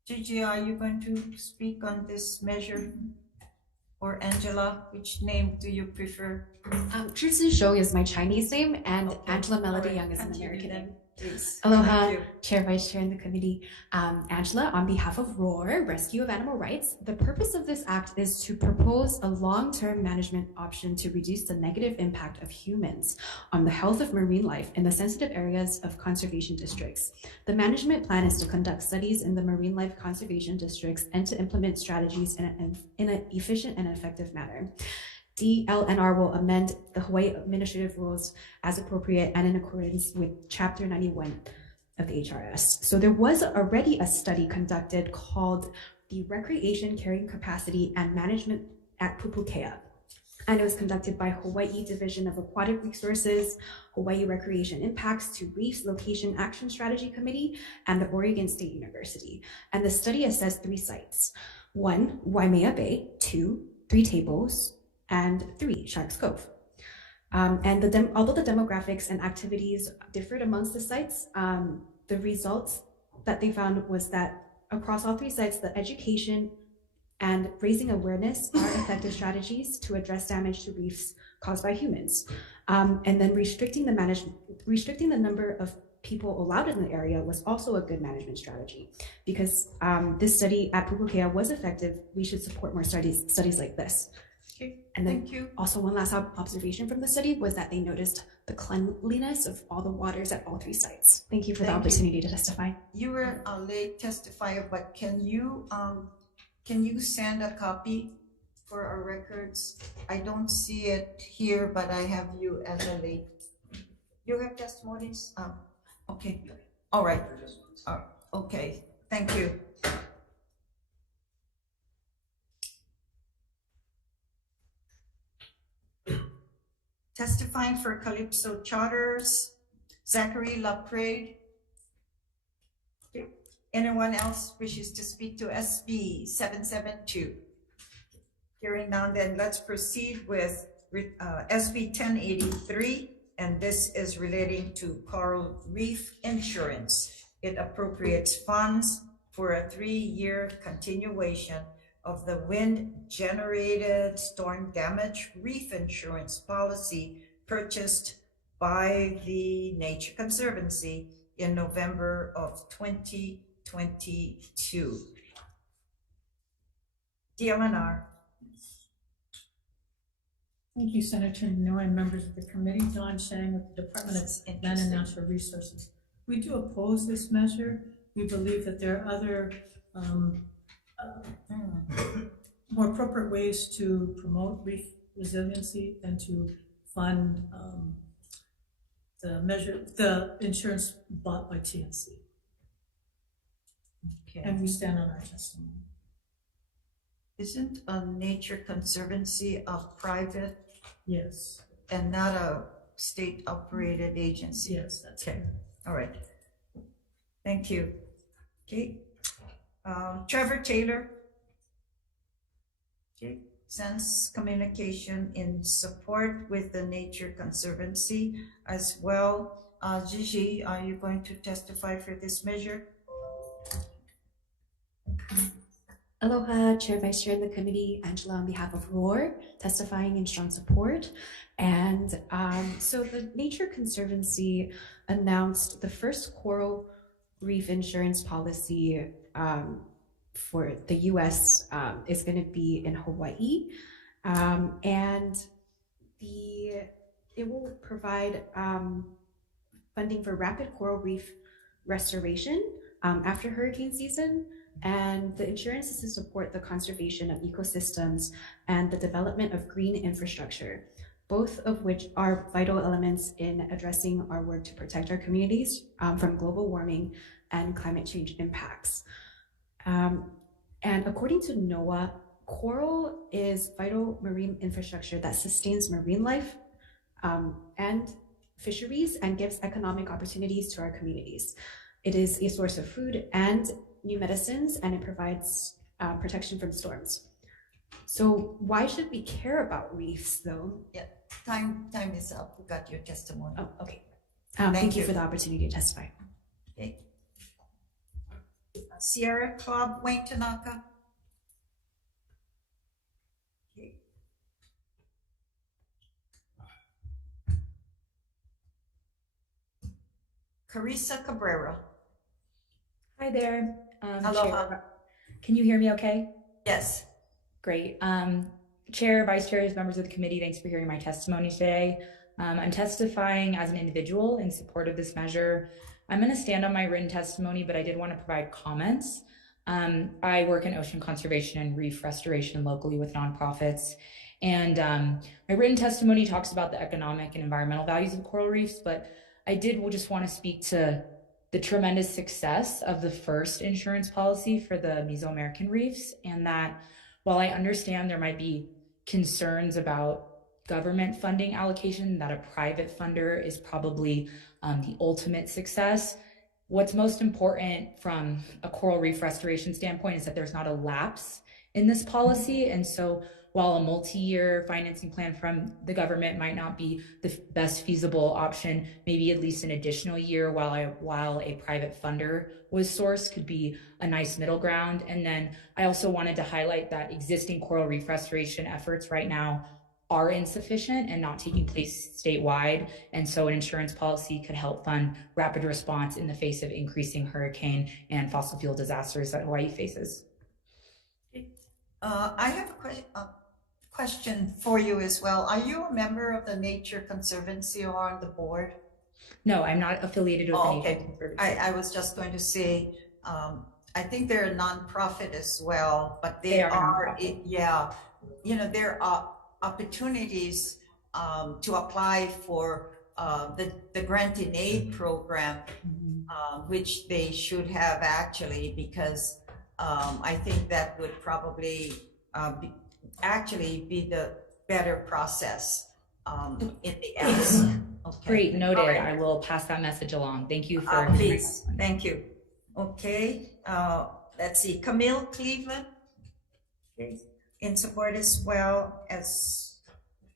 Gigi, are you going to speak on this measure? Or Angela, which name do you prefer? Tristan Shou is my Chinese name, and Okay. Angela Melody All right. Young is an Continue American then, name. please. Aloha, Thank you. Chair, Vice Chair, and the committee. Angela, on behalf of ROAR, Rescue of Animal Rights, the purpose of this act is to propose a long-term management option to reduce the negative impact of humans on the health of marine life in the sensitive areas of conservation districts. The management plan is to conduct studies in the marine life conservation districts and to implement strategies in an efficient and effective manner. DLNR will amend the Hawaii administrative rules as appropriate and in accordance with Chapter 91 of the HRS. So there was already a study conducted called the Recreation Carrying Capacity and Management at Pupukea. And it was conducted by Hawaii Division of Aquatic Resources, Hawaii Recreation Impacts to Reefs Location Action Strategy Committee, and the Oregon State University. And the study assessed 3 sites. 1, Waimea Bay, 2, 3 Tables, and 3, Sharks Cove. Although the demographics and activities differed amongst the sites, the results that they found was that across all 3 sites, the education and raising awareness are effective strategies to address damage to reefs caused by humans. And then restricting the number of people allowed in the area was also a good management strategy. Because this study at Pupukea was effective, we should support more studies like this. Okay, and then thank you. Also, one last observation from the study was that they noticed the cleanliness of all the waters at all 3 sites. Thank you for the opportunity to testify. You were a late testifier, but can you send a copy for our records? I don't see it here, but I have you as a late. You have testimonies? Okay. All right. Okay. Thank you. Testifying for Calypso Charters, Zachary LaPrade. Anyone else wishes to speak to SB 772? Hearing none, then let's proceed with SB 1083, and this is relating to coral reef insurance. It appropriates funds for a 3-year continuation of the wind-generated storm damage reef insurance policy purchased by the Nature Conservancy in November of 2022. DLNR. Thank you, Senator Noy and members of the committee. Don Shang with the Department of Land and Natural Resources. We do oppose this measure. We believe that there are other more appropriate ways to promote reef resiliency than to fund the insurance bought by TNC. Okay. And we stand on our testimony. Isn't a Nature Conservancy a private? Yes. And not a state-operated agency? Yes, that's okay. All right. Thank you. Okay. Trevor Taylor. Okay. Sends communication in support with the Nature Conservancy as well. Gigi, are you going to testify for this measure? Aloha, Chair, Vice Chair, and the committee. Angela on behalf of ROAR, testifying in strong support. And so the Nature Conservancy announced the first coral reef insurance policy for the US is going to be in Hawaii. And it will provide funding for rapid coral reef restoration after hurricane season. And the insurance is to support the conservation of ecosystems and the development of green infrastructure. both of which are vital elements in addressing our work to protect our communities from global warming and climate change impacts. And according to NOAA, coral is vital marine infrastructure that sustains marine life and fisheries and gives economic opportunities to our communities. It is a source of food and new medicines, and it provides protection from storms. So why should we care about reefs though? Yeah, time is up. We got your testimony. Oh, okay. Thank you for the opportunity to testify. Okay. Sierra Club, Wayne Tanaka. Okay. Carissa Cabrera. Hi there. Aloha. Chair. Can you hear me okay? Yes. Great. Chair, Vice Chairs, members of the committee, thanks for hearing my testimony today. I'm testifying as an individual in support of this measure. I'm going to stand on my written testimony, but I did want to provide comments. I work in ocean conservation and reef restoration locally with nonprofits. And my written testimony talks about the economic and environmental values of coral reefs, but I did just want to speak to the tremendous success of the first insurance policy for the Mesoamerican reefs, and that while I understand there might be concerns about government funding allocation, that a private funder is probably the ultimate success, what's most important from a coral reef restoration standpoint is that there's not a lapse in this policy. And so while a multi-year financing plan from the government might not be the best feasible option, maybe at least an additional year while a private funder was sourced could be a nice middle ground. And then I also wanted to highlight that existing coral reef restoration efforts right now are insufficient and not taking place statewide. And so an insurance policy could help fund rapid response in the face of increasing hurricane and fossil fuel disasters that Hawaii faces. I have a question for you as well. Are you a member of the Nature Conservancy or on the board? No, I'm not affiliated with the Nature Okay. Conservancy. I was just going to say, I think they're a nonprofit as well, but they are yeah, you know, there are opportunities to apply for the grant in aid program, which they should have actually, because I think that would probably be the better process in the end. Okay. Great, noted. All right. I will pass that message along. Thank you for please. Thank you. Okay, let's see, Camille Cleveland. Okay. In support as well as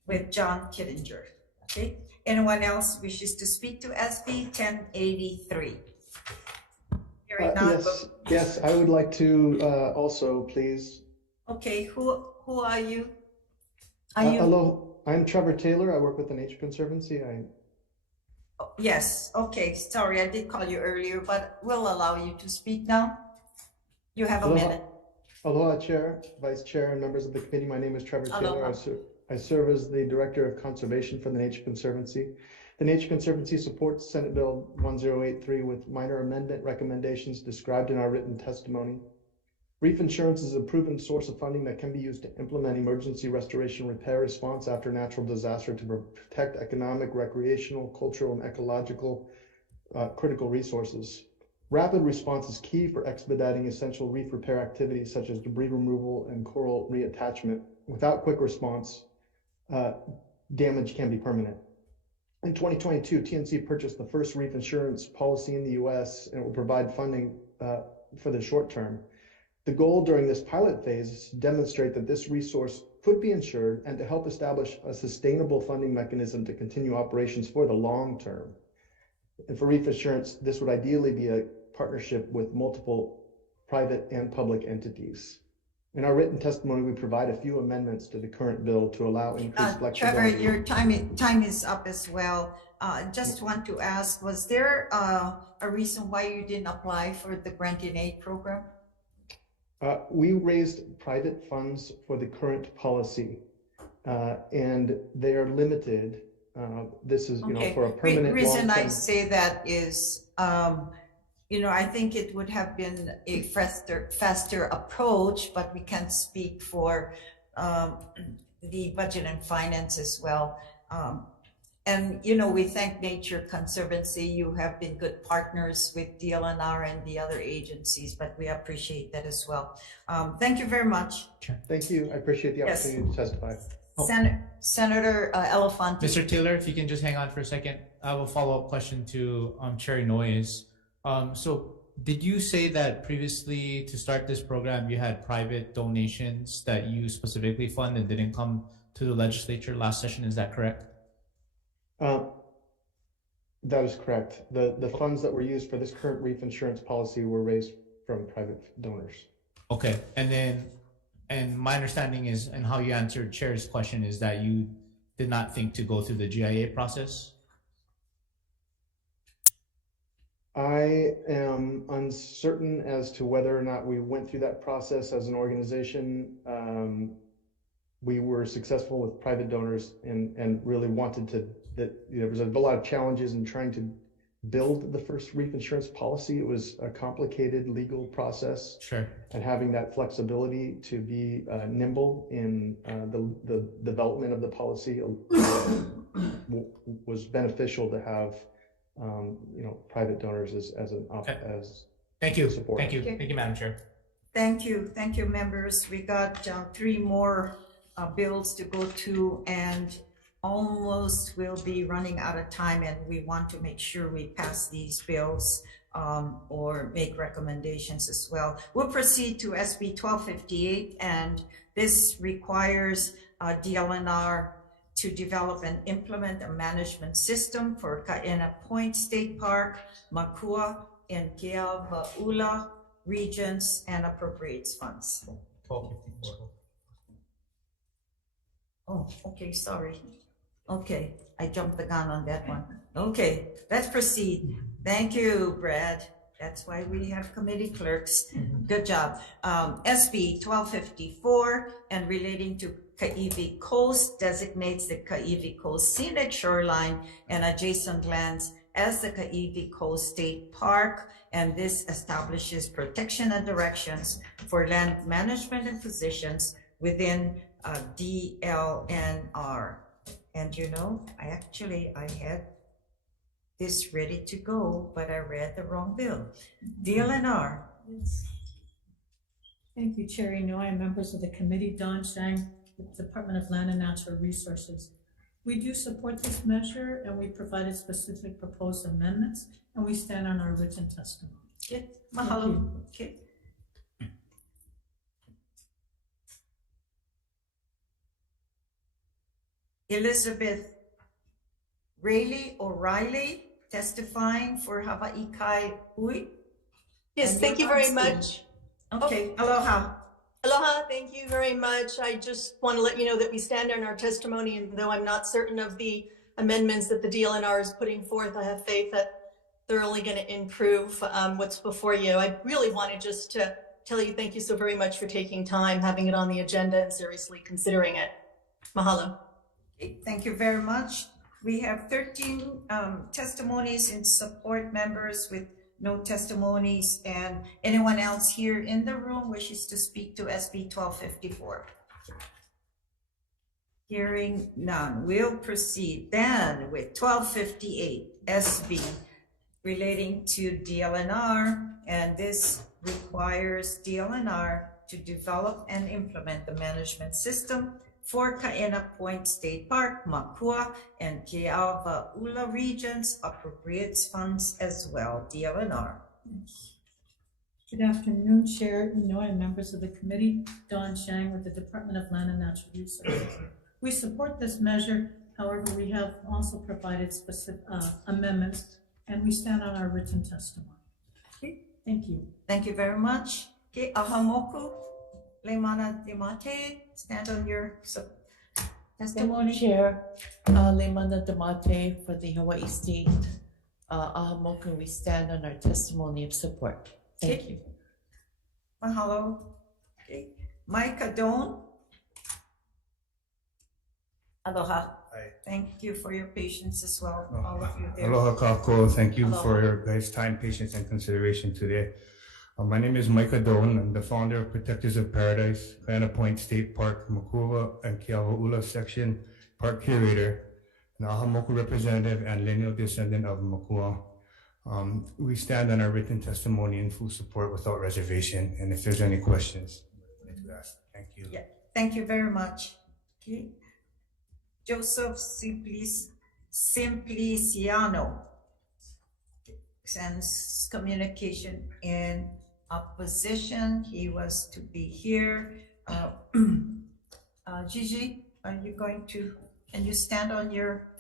with John Kittinger. Okay, anyone else wishes to speak to SB 1083? Hearing none. Yes, I would like to also, please. Okay, who are you? Hello, I'm Trevor Taylor. I work with the Nature Conservancy. Yes, okay, sorry, I did call you earlier, but we'll allow you to speak now. You have a minute. Aloha, Chair, Vice Chair, and members of the committee. My name is Trevor Taylor. I serve as the Director of Conservation for the Nature Conservancy. The Nature Conservancy supports Senate Bill 1083 with minor amendment recommendations described in our written testimony. Reef insurance is a proven source of funding that can be used to implement emergency restoration repair response after natural disaster to protect economic, recreational, cultural, and ecological critical resources. Rapid response is key for expediting essential reef repair activities such as debris removal and coral reattachment. Without quick response, damage can be permanent. In 2022, TNC purchased the first reef insurance policy in the US, and it will provide funding for the short term. The goal during this pilot phase is to demonstrate that this resource could be insured and to help establish a sustainable funding mechanism to continue operations for the long term. And for reef insurance, this would ideally be a partnership with multiple private and public entities. In our written testimony, we provide a few amendments to the current bill to allow increased flexibility. Trevor, your time is up as well. Just want to ask, was there a reason why you didn't apply for the grant in aid program? We raised private funds for the current policy, and they are limited. This is, for a permanent. The reason I say that is, I think it would have been a faster approach, but we can't speak for the budget and finance as well. And, you know, we thank Nature Conservancy. You have been good partners with DLNR and the other agencies, but we appreciate that as well. Thank you very much. Thank you. I appreciate the Yes. opportunity to testify. Senator Elefante. Mr. Taylor, if you can just hang on for a second, I have a follow-up question to Chair Noyes. So did you say that previously to start this program, you had private donations that you specifically fund and didn't come to the legislature last session? Is that correct? That is correct. The funds that were used for this current reef insurance policy were raised from private donors. Okay, and my understanding is, and how you answered Chair's question, is that you did not think to go through the GIA process? I am uncertain as to whether or not we went through that process as an organization. We were successful with private donors and really wanted to, there was a lot of challenges in trying to build the first reef insurance policy. It was a complicated legal process. Sure. And having that flexibility to be nimble in the development of the policy was beneficial to have, private donors as an as Thank you. support. Thank you. Thank you, Madam Chair. Thank you. Thank you, members. We got 3 more bills to go to, and almost will be running out of time, and we want to make sure we pass these bills or make recommendations as well. We'll proceed to SB 1258, and this requires DLNR to develop and implement a management system for Kaena Point State Park, Makua, and Keawaula regions, and appropriates funds. 1254. Oh, okay, sorry. Okay, I jumped the gun on that one. Okay, let's proceed. Thank you, Brad. That's why we have committee clerks. Good job. SB 1254 and relating to Kaiwi Coast designates the Kaiwi Coast scenic shoreline and adjacent lands as the Kaiwi Coast State Park, and this establishes protection and directions for land management and positions within DLNR. And I had this ready to go, but I read the wrong bill. DLNR. Yes. Thank you, Chair Inouye and members of the committee. Don Shang, with the Department of Land and Natural Resources. We do support this measure, and we provided specific proposed amendments, and we stand on our written testimony. Okay, mahalo. Okay. Elizabeth O'Reilly testifying for Hawai'i Ui. Yes, thank you very much. Okay, aloha. Aloha, thank you very much. I just want to let you know that we stand on our testimony, and though I'm not certain of the amendments that the DLNR is putting forth, I have faith that they're only going to improve what's before you. I really wanted just to tell you thank you so very much for taking time, having it on the agenda, and seriously considering it. Mahalo. Okay, thank you very much. We have 13 testimonies in support, members with no testimonies, and anyone else here in the room wishes to speak to SB 1254. Hearing none, we'll proceed then with 1258 SB relating to DLNR, and this requires DLNR to develop and implement the management system for Kaena Point State Park, Makua, and Keawaula regions, appropriates funds as well, DLNR. Good afternoon, Chair Inouye and members of the committee. Don Shang with the Department of Land and Natural Resources. We support this measure. However, we have also provided specific amendments, and we stand on our written testimony. Okay, thank you. Thank you very much. Okay, ahamoku, Leimana Demate, stand on your testimony. Chair, Leimana Demate for the Hawaii State Ahamoku, we stand on our testimony of support. Thank you. Mahalo. Okay, Micah Doan. Aloha. Hi. Thank you for your patience as well, all of you there. Aloha kako. Thank you Aloha. for your guys' time, patience, and consideration today. My name is Micah Doan. I'm the founder of Protectors of Paradise, Kaena Point State Park, Makua, and Keawaula Section Park Curator. an Ahamoku representative and lineal descendant of Makua. We stand on our written testimony in full support without reservation. And if there's any questions, I'd like to ask. Thank you. Yeah, thank you very much. Okay. Joseph Simpliciano sends communication in opposition. He was to be here. Gigi, are you going to, can you stand on your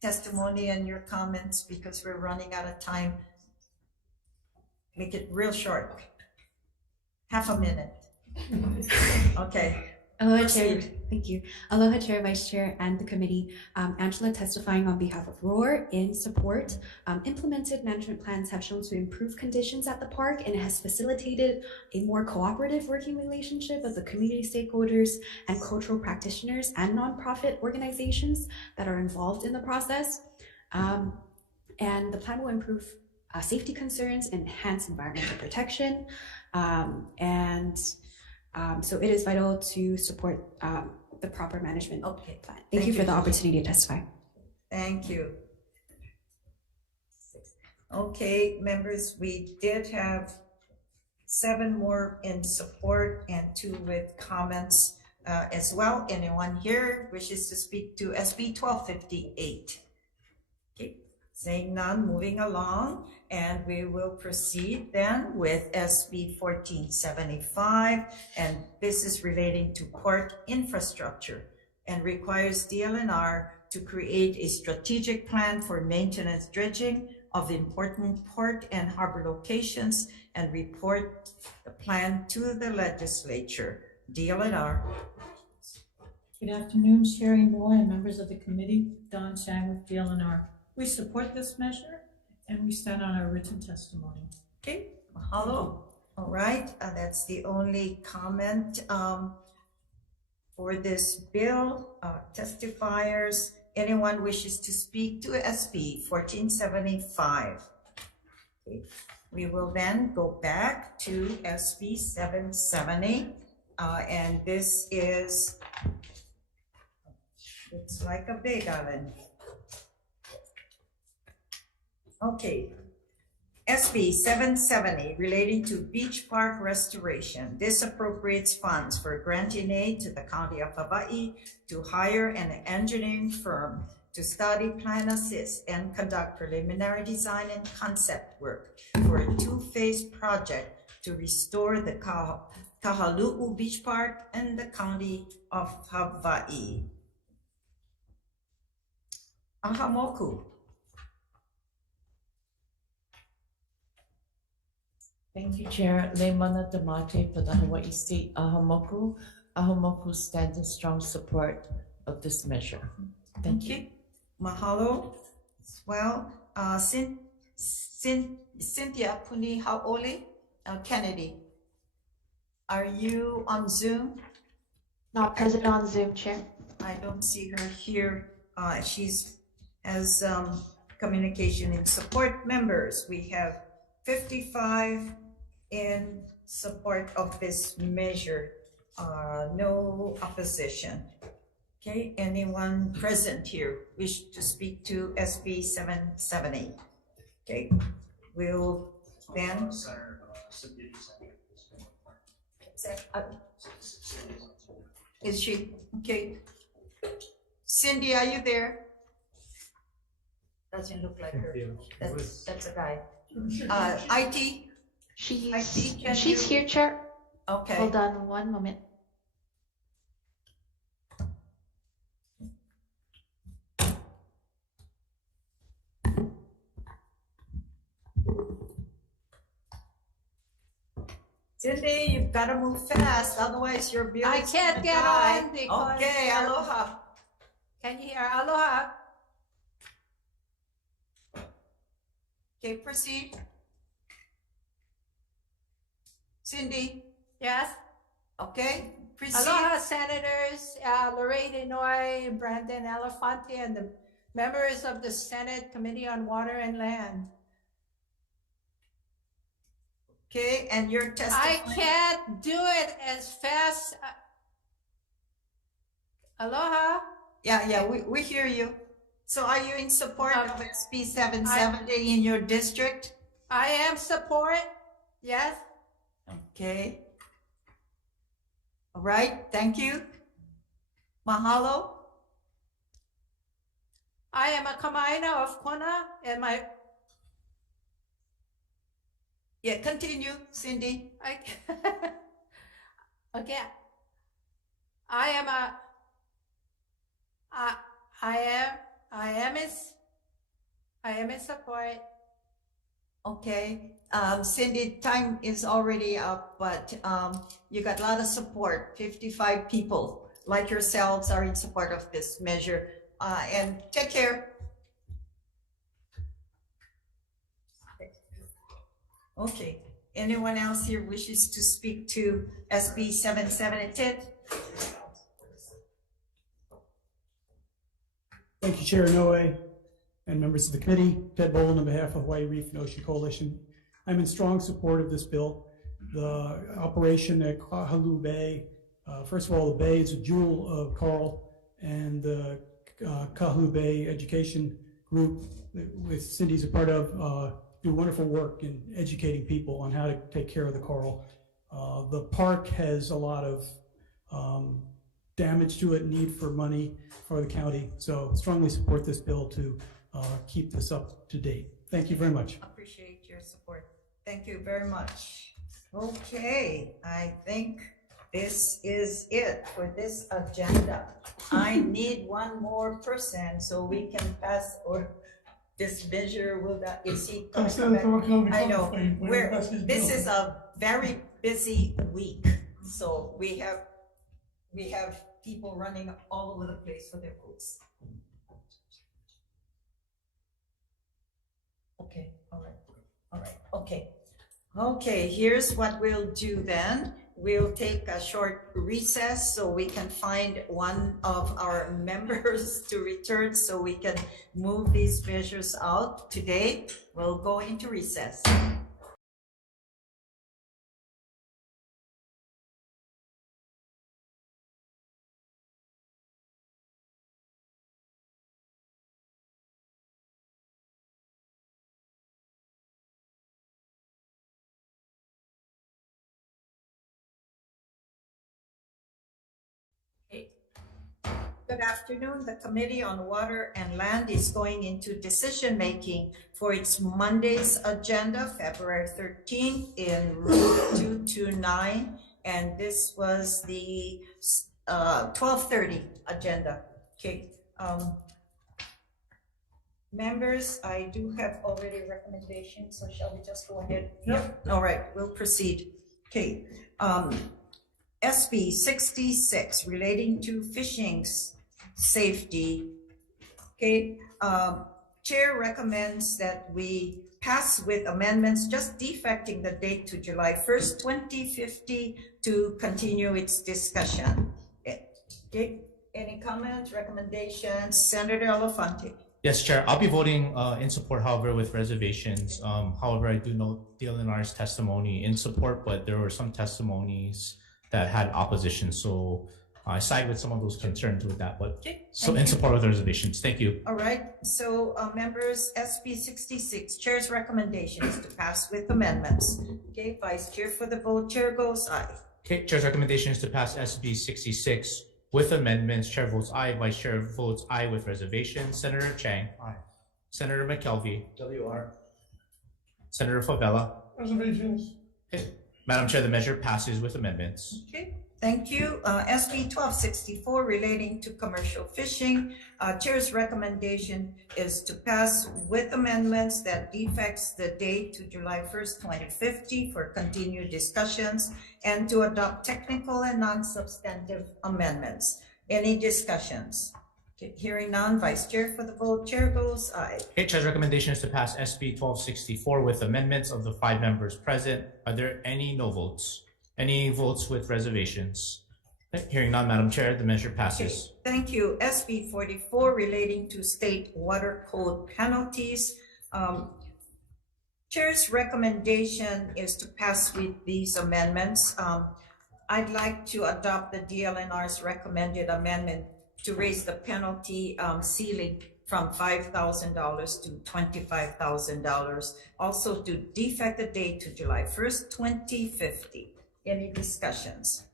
testimony and your comments because we're running out of time? Make it real short. Half a minute. Okay. Aloha, Chair. Thank you. Aloha, Chair, Vice Chair, and the committee. Angela testifying on behalf of ROAR in support. Implemented management plans have shown to improve conditions at the park, and it has facilitated a more cooperative working relationship of the community stakeholders and cultural practitioners and nonprofit organizations that are involved in the process. And the plan will improve safety concerns, enhance environmental protection, so it is vital to support the proper management plan. Thank you for the opportunity to testify. Thank you. Okay, members, we did have 7 more in support and 2 with comments as well. Anyone here wishes to speak to SB 1258? Okay, saying none, moving along. And we will proceed then with SB 1475, and this is relating to port infrastructure and requires DLNR to create a strategic plan for maintenance dredging of important port and harbor locations and report the plan to the legislature. DLNR. Good afternoon, Sherry Moore and members of the committee. Don Chang with DLNR. We support this measure and we stand on our written testimony. Okay, mahalo. All right, that's the only comment for this bill. Testifiers, anyone wishes to speak to SB 1475? Okay. We will then go back to SB 770, and this is, it's like a big oven. Okay, SB 770 relating to beach park restoration. This appropriates funds for granting aid to the County of Hawai'i to hire an engineering firm to study, plan, assist, and conduct preliminary design and concept work for a 2-phase project to restore the Kahalu'u Beach Park in the County of Hawai'i. Ahamoku. Thank you, Chair. Leimana Damate for the Hawaii State Ahamoku. Ahamoku stands in strong support of this measure. Thank you. Mahalo. Well, Cynthia Puni Haole Kennedy, are you on Zoom? Not present on Zoom, Chair. I don't see her here. She's has communication in support. Members, we have 55 in support of this measure, no opposition. Okay, anyone present here wish to speak to SB 770? Okay, we'll then. Is she okay? Cindy, are you there? Doesn't look like her. That's a guy. IT. She's here, Chair. Okay. Hold on one moment. Cindy, you've got to move fast, otherwise your bill. I can't get on because. Okay, aloha. Can you hear? Aloha. Okay, proceed. Cindy. Yes. Okay, proceed. Aloha, Senators Lorraine Inouye, Brandon Elefante, and the members of the Senate Committee on Water and Land. Okay, and your testimony. I can't do it as fast. Aloha. Yeah, we hear you. So are you in support of SB 770 in your district? I am support, yes. Okay. All right, thank you. Mahalo. I am a Kamaina of Kona, and my Yeah, continue, Cindy. Okay. I am in support. Okay, Cindy, time is already up, but you got a lot of support. 55 people like yourselves are in support of this measure. And take care. Okay, anyone else here wishes to speak to SB 770? Thank you, Chair Noe and members of the committee. Ted Boland on behalf of Hawaii Reef and Ocean Coalition. I'm in strong support of this bill. The operation at Kahalu Bay, first of all, the bay is a jewel of coral, and the Kahalu Bay Education Group, with Cindy's a part of, do wonderful work in educating people on how to take care of the coral. The park has a lot of damage to it, need for money for the county. So strongly support this bill to keep this up to date. Thank you very much. Appreciate your support. Thank you very much. Okay, I think this is it for this agenda. I need one more person so we can pass, or this measure will not, is he coming back? I know, this is a very busy week. So we have people running all over the place for their votes. Okay, all right, okay. Okay, here's what we'll do then. We'll take a short recess so we can find one of our members to return so we can move these measures out today. We'll go into recess. Good afternoon. The Committee on Water and Land is going into decision-making for its Monday's agenda, February 13th in room 229. And this was the 12:30 agenda. Okay. Members, I do have already recommendations, so shall we just go ahead? Yep. All right, we'll proceed. Okay. SB 66 relating to fishing safety. Okay, Chair recommends that we pass with amendments just defecting the date to July 1st, 2050 to continue its discussion. Okay, any comments, recommendations? Senator Elefante. Yes, Chair. I'll be voting in support, however, with reservations. However, I do note DLNR's testimony in support, but there were some testimonies that had opposition. So I side with some of those concerns with that, but okay, so in support with reservations. Thank you. All right. So members, SB 66, Chair's recommendation is to pass with amendments. Okay, Vice Chair for the vote. Chair goes aye. Okay, Chair's recommendation is to pass SB 66 with amendments. Chair votes aye. Vice Chair votes aye with reservations. Senator Chang. Aye. Senator McKelvey. WR. Senator Favela. Reservations. Okay. Madam Chair, the measure passes with amendments. Okay, thank you. SB 1264 relating to commercial fishing. Chair's recommendation is to pass with amendments that defects the date to July 1st, 2050 for continued discussions, and to adopt technical and non-substantive amendments. Any discussions? Okay, hearing none, Vice Chair for the vote. Chair goes aye. Okay, Chair's recommendation is to pass SB 1264 with amendments of the 5 members present. Are there any no votes? Any votes with reservations? Okay, hearing none, Madam Chair, the measure passes. Okay, thank you. SB 44 relating to state water code penalties. Chair's recommendation is to pass with these amendments. I'd like to adopt the DLNR's recommended amendment to raise the penalty ceiling from $5,000 to $25,000. Also to defect the date to July 1st, 2050. Any discussions?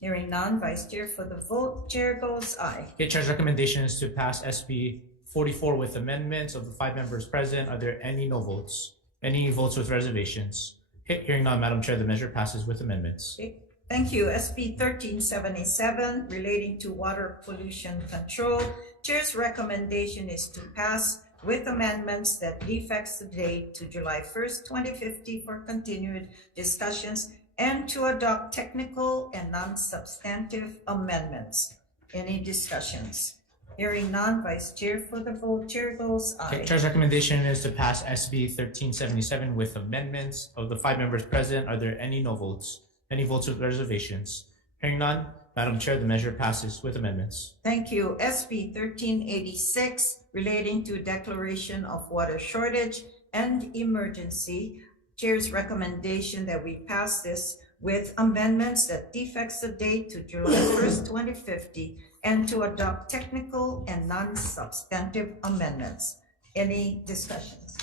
Hearing none, Vice Chair for the vote. Chair goes aye. Okay, Chair's recommendation is to pass SB 44 with amendments. Of the 5 members present, are there any no votes? Any votes with reservations? Okay, hearing none, Madam Chair, the measure passes with amendments. Okay, thank you. SB 1377 relating to water pollution control. Chair's recommendation is to pass with amendments that defects the date to July 1st, 2050 for continued discussions and to adopt technical and non-substantive amendments. Any discussions? Hearing none, Vice Chair for the vote. Chair goes aye. Okay, Chair's recommendation is to pass SB 1377 with amendments. Of the 5 members present, are there any no votes? Any votes with reservations? Hearing none, Madam Chair, the measure passes with amendments. Thank you. SB 1386 relating to declaration of water shortage and emergency. Chair's recommendation that we pass this with amendments that defects the date to July 1st, 2050 and to adopt technical and non-substantive amendments. Any discussions?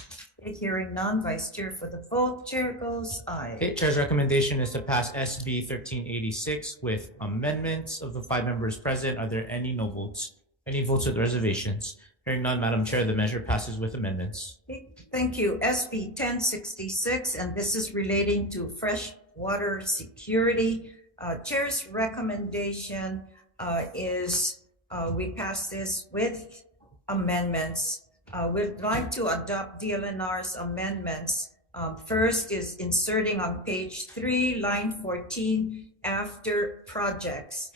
Hearing none, Vice Chair for the vote. Chair goes aye. Okay, Chair's recommendation is to pass SB 1386 with amendments. Of the 5 members present, are there any no votes? Any votes with reservations? Hearing none, Madam Chair, the measure passes with amendments. Okay, thank you. SB 1066, and this is relating to fresh water security. Chair's recommendation is we pass this with amendments. We'd like to adopt DLNR's amendments. First is inserting on page 3, line 14, after projects,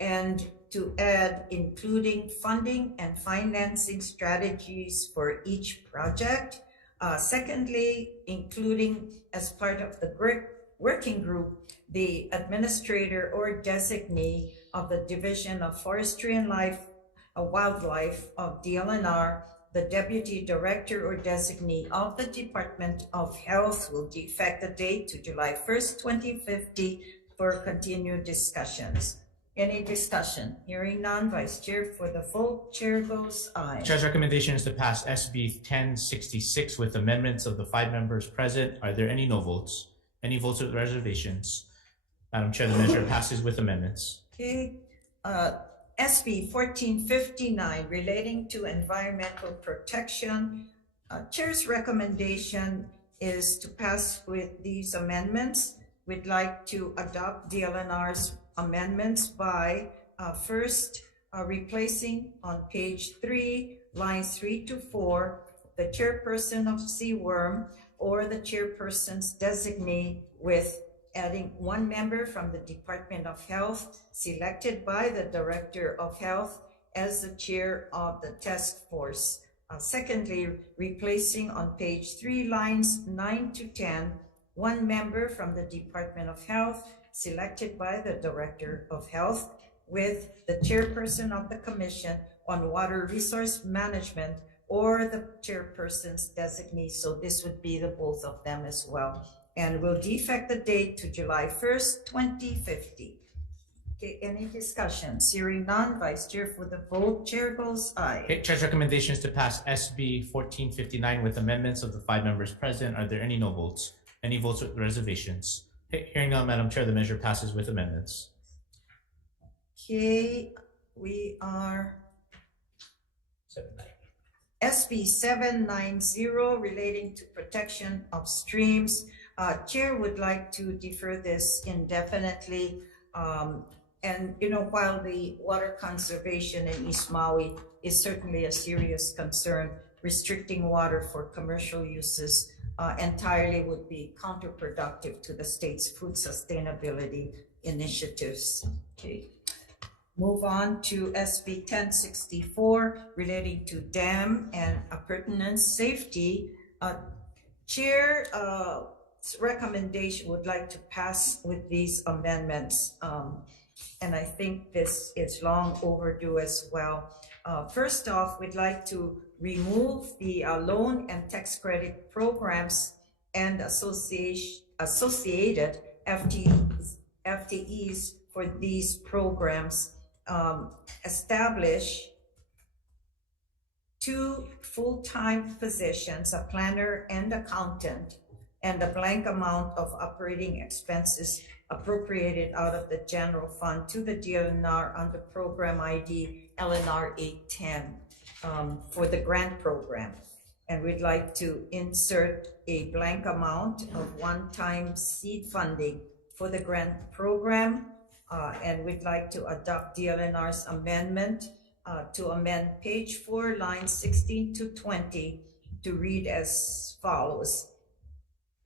and to add including funding and financing strategies for each project. Secondly, including as part of the working group, the administrator or designee of the Division of Forestry and Wildlife of DLNR, the Deputy Director or designee of the Department of Health will defect the date to July 1st, 2050 for continued discussions. Any discussion? Hearing none, Vice Chair for the vote. Chair goes aye. Chair's recommendation is to pass SB 1066 with amendments. Of the 5 members present, are there any no votes? Any votes with reservations? Madam Chair, the measure passes with amendments. Okay. SB 1459 relating to environmental protection. Chair's recommendation is to pass with these amendments. We'd like to adopt DLNR's amendments by first replacing on page 3, lines 3 to 4, the chairperson of CWORM or the chairperson's designee with adding 1 member from the Department of Health selected by the Director of Health as the chair of the task force. Secondly, replacing on page 3, lines 9 to 10, 1 member from the Department of Health selected by the Director of Health with the chairperson of the Commission on Water Resource Management or the chairperson's designee. So this would be the both of them as well. And will defect the date to July 1st, 2050. Okay, any discussions? Hearing none, Vice Chair for the vote. Chair goes aye. Okay, Chair's recommendation is to pass SB 1459 with amendments. Of the 5 members present, are there any no votes? Any votes with reservations? Okay, hearing none, Madam Chair, the measure passes with amendments. Okay, we are SB 790 relating to protection of streams. Chair would like to defer this indefinitely. And while the water conservation in East Maui is certainly a serious concern, restricting water for commercial uses entirely would be counterproductive to the state's food sustainability initiatives. Okay. Move on to SB 1064 relating to dam and appurtenance safety. Chair recommendation would like to pass with these amendments. And I think this is long overdue as well. First off, we'd like to remove the loan and tax credit programs and associated FTEs for these programs. establish 2 full-time positions, a planner and accountant, and a blank amount of operating expenses appropriated out of the general fund to the DLNR under program ID LNR 810 for the grant program. And we'd like to insert a blank amount of one-time seed funding for the grant program. And we'd like to adopt DLNR's amendment to amend page 4, lines 16 to 20 to read as follows.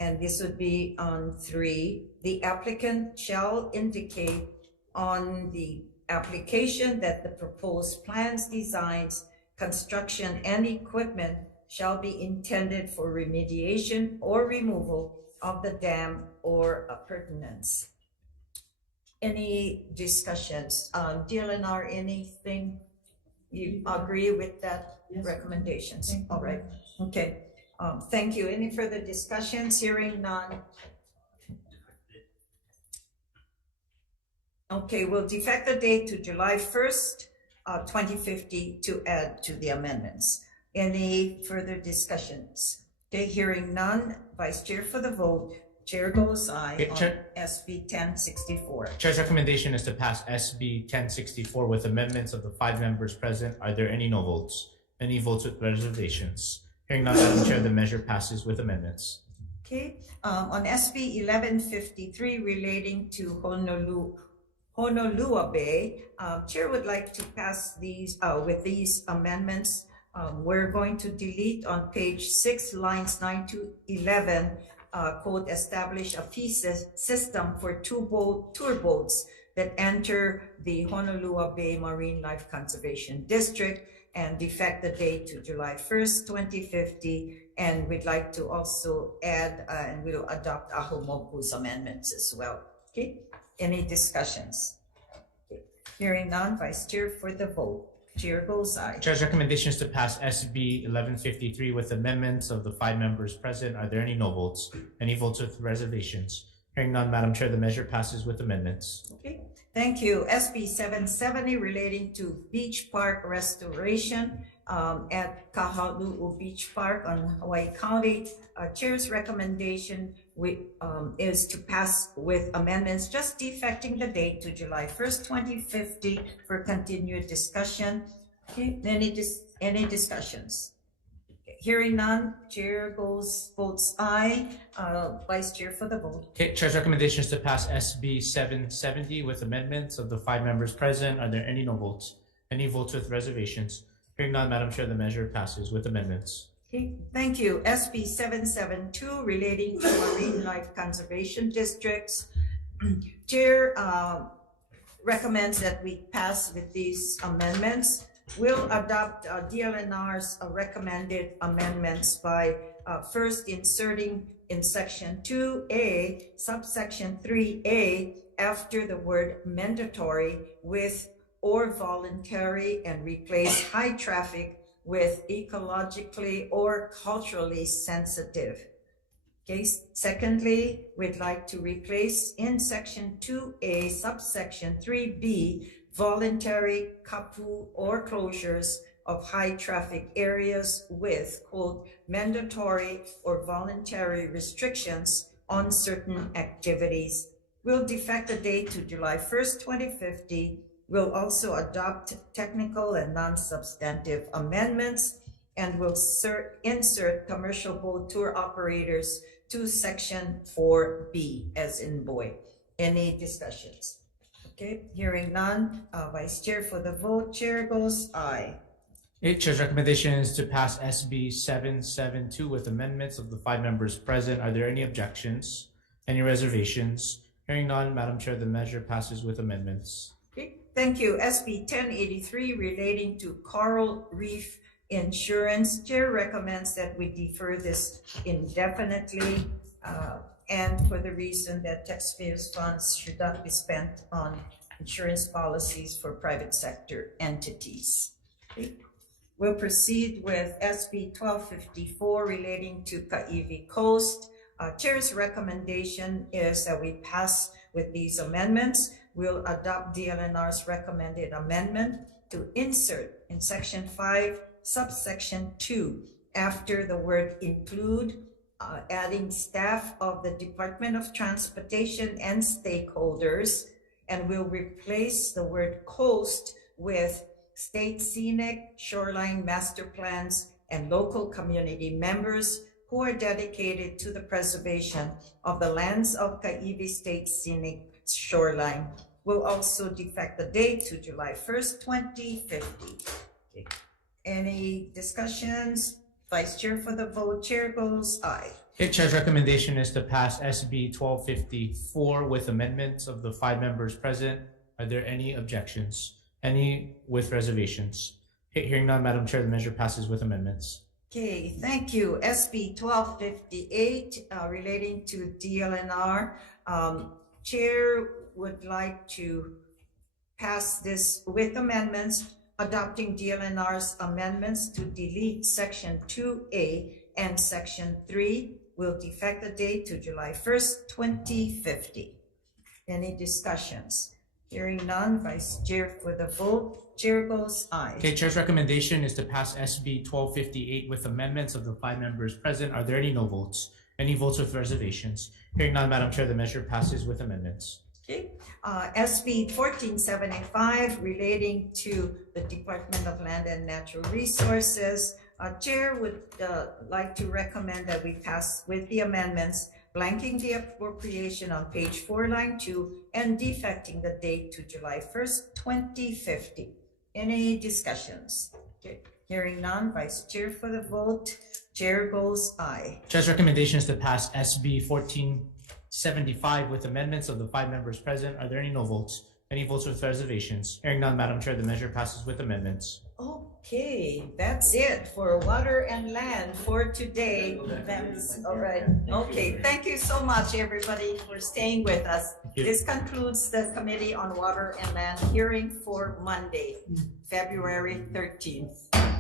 And this would be on 3. The applicant shall indicate on the application that the proposed plans, designs, construction, and equipment shall be intended for remediation or removal of the dam or appurtenance. Any discussions? DLNR, anything? You agree with that recommendations? All right. Okay. Thank you. Any further discussions? Hearing none. Okay, we'll defect the date to July 1st, 2050 to add to the amendments. Any further discussions? Okay, hearing none. Vice Chair for the vote. Chair goes aye on SB 1064. Chair's recommendation is to pass SB 1064 with amendments of the 5 members present. Are there any no votes? Any votes with reservations? Hearing none, Madam Chair, the measure passes with amendments. Okay, on SB 1153 relating to Honolulu Bay, Chair would like to pass these with these amendments. We're going to delete on page 6, lines 9 to 11, quote, establish a fee system for tour boats that enter the Honolulu Bay Marine Life Conservation District, and defect the date to July 1st, 2050. And we'd like to also add, and we'll adopt Ahumoku's amendments as well. Okay, any discussions? Okay. Hearing none, Vice Chair for the vote. Chair goes aye. Chair's recommendation is to pass SB 1153 with amendments of the 5 members present. Are there any no votes? Any votes with reservations? Hearing none, Madam Chair, the measure passes with amendments. Okay, thank you. SB 770 relating to beach park restoration at Kahalu'u Beach Park on Hawaii County. Chair's recommendation is to pass with amendments, just defecting the date to July 1st, 2050 for continued discussion. Okay, any discussions? Okay, hearing none, Chair votes aye. Vice Chair for the vote. Okay, Chair's recommendation is to pass SB 770 with amendments of the 5 members present. Are there any no votes? Any votes with reservations? Hearing none, Madam Chair, the measure passes with amendments. Okay, thank you. SB 772 relating to Marine Life Conservation Districts. Chair recommends that we pass with these amendments. We'll adopt DLNR's recommended amendments by first inserting in section 2A, subsection 3A, after the word mandatory with or voluntary, and replace high traffic with ecologically or culturally sensitive. Okay, secondly, we'd like to replace in section 2A, subsection 3B, voluntary kapu or closures of high traffic areas with, quote, mandatory or voluntary restrictions on certain activities. We'll defect the date to July 1st, 2050. We'll also adopt technical and non-substantive amendments, and we'll insert commercial boat tour operators to section 4B as in boy. Any discussions? Okay, hearing none, Vice Chair for the vote. Chair goes aye. Chair's recommendation is to pass SB 772 with amendments of the 5 members present. Are there any objections? Any reservations? Hearing none, Madam Chair, the measure passes with amendments. Okay, thank you. SB 1083 relating to coral reef insurance. Chair recommends that we defer this indefinitely and for the reason that taxpayers' funds should not be spent on insurance policies for private sector entities. Okay. We'll proceed with SB 1254 relating to Kaiwi Coast. Chair's recommendation is that we pass with these amendments. will adopt DLNR's recommended amendment to insert in section 5, subsection 2, after the word include, adding staff of the Department of Transportation and stakeholders, and will replace the word coast with state scenic, shoreline master plans, and local community members who are dedicated to the preservation of the lands of Kaiwi State Scenic Shoreline. Will also defect the date to July 1st, 2050. Okay. Any discussions? Vice Chair for the vote. Chair goes aye. Okay, Chair's recommendation is to pass SB 1254 with amendments of the 5 members present. Are there any objections? Any with reservations? Okay, hearing none, Madam Chair, the measure passes with amendments. Okay, thank you. SB 1258 relating to DLNR. Chair would like to pass this with amendments, adopting DLNR's amendments to delete section 2A and section 3 will defect the date to July 1st, 2050. Any discussions? Hearing none, Vice Chair for the vote. Chair goes aye. Okay, Chair's recommendation is to pass SB 1258 with amendments of the 5 members present. Are there any no votes? Any votes with reservations? Hearing none, Madam Chair, the measure passes with amendments. Okay, SB 1475 relating to the Department of Land and Natural Resources. Chair would like to recommend that we pass with the amendments, blanking the appropriation on page 4, line 2, and defecting the date to July 1st, 2050. Any discussions? Okay. Hearing none, Vice Chair for the vote. Chair goes aye. Chair's recommendation is to pass SB 1475 with amendments of the 5 members present. Are there any no votes? Any votes with reservations? Hearing none, Madam Chair, the measure passes with amendments. Okay, that's it for Water and Land for today. That's all right. Okay, thank you so much, everybody, for staying with us. This concludes the Committee on Water and Land hearing for Monday, February 13th.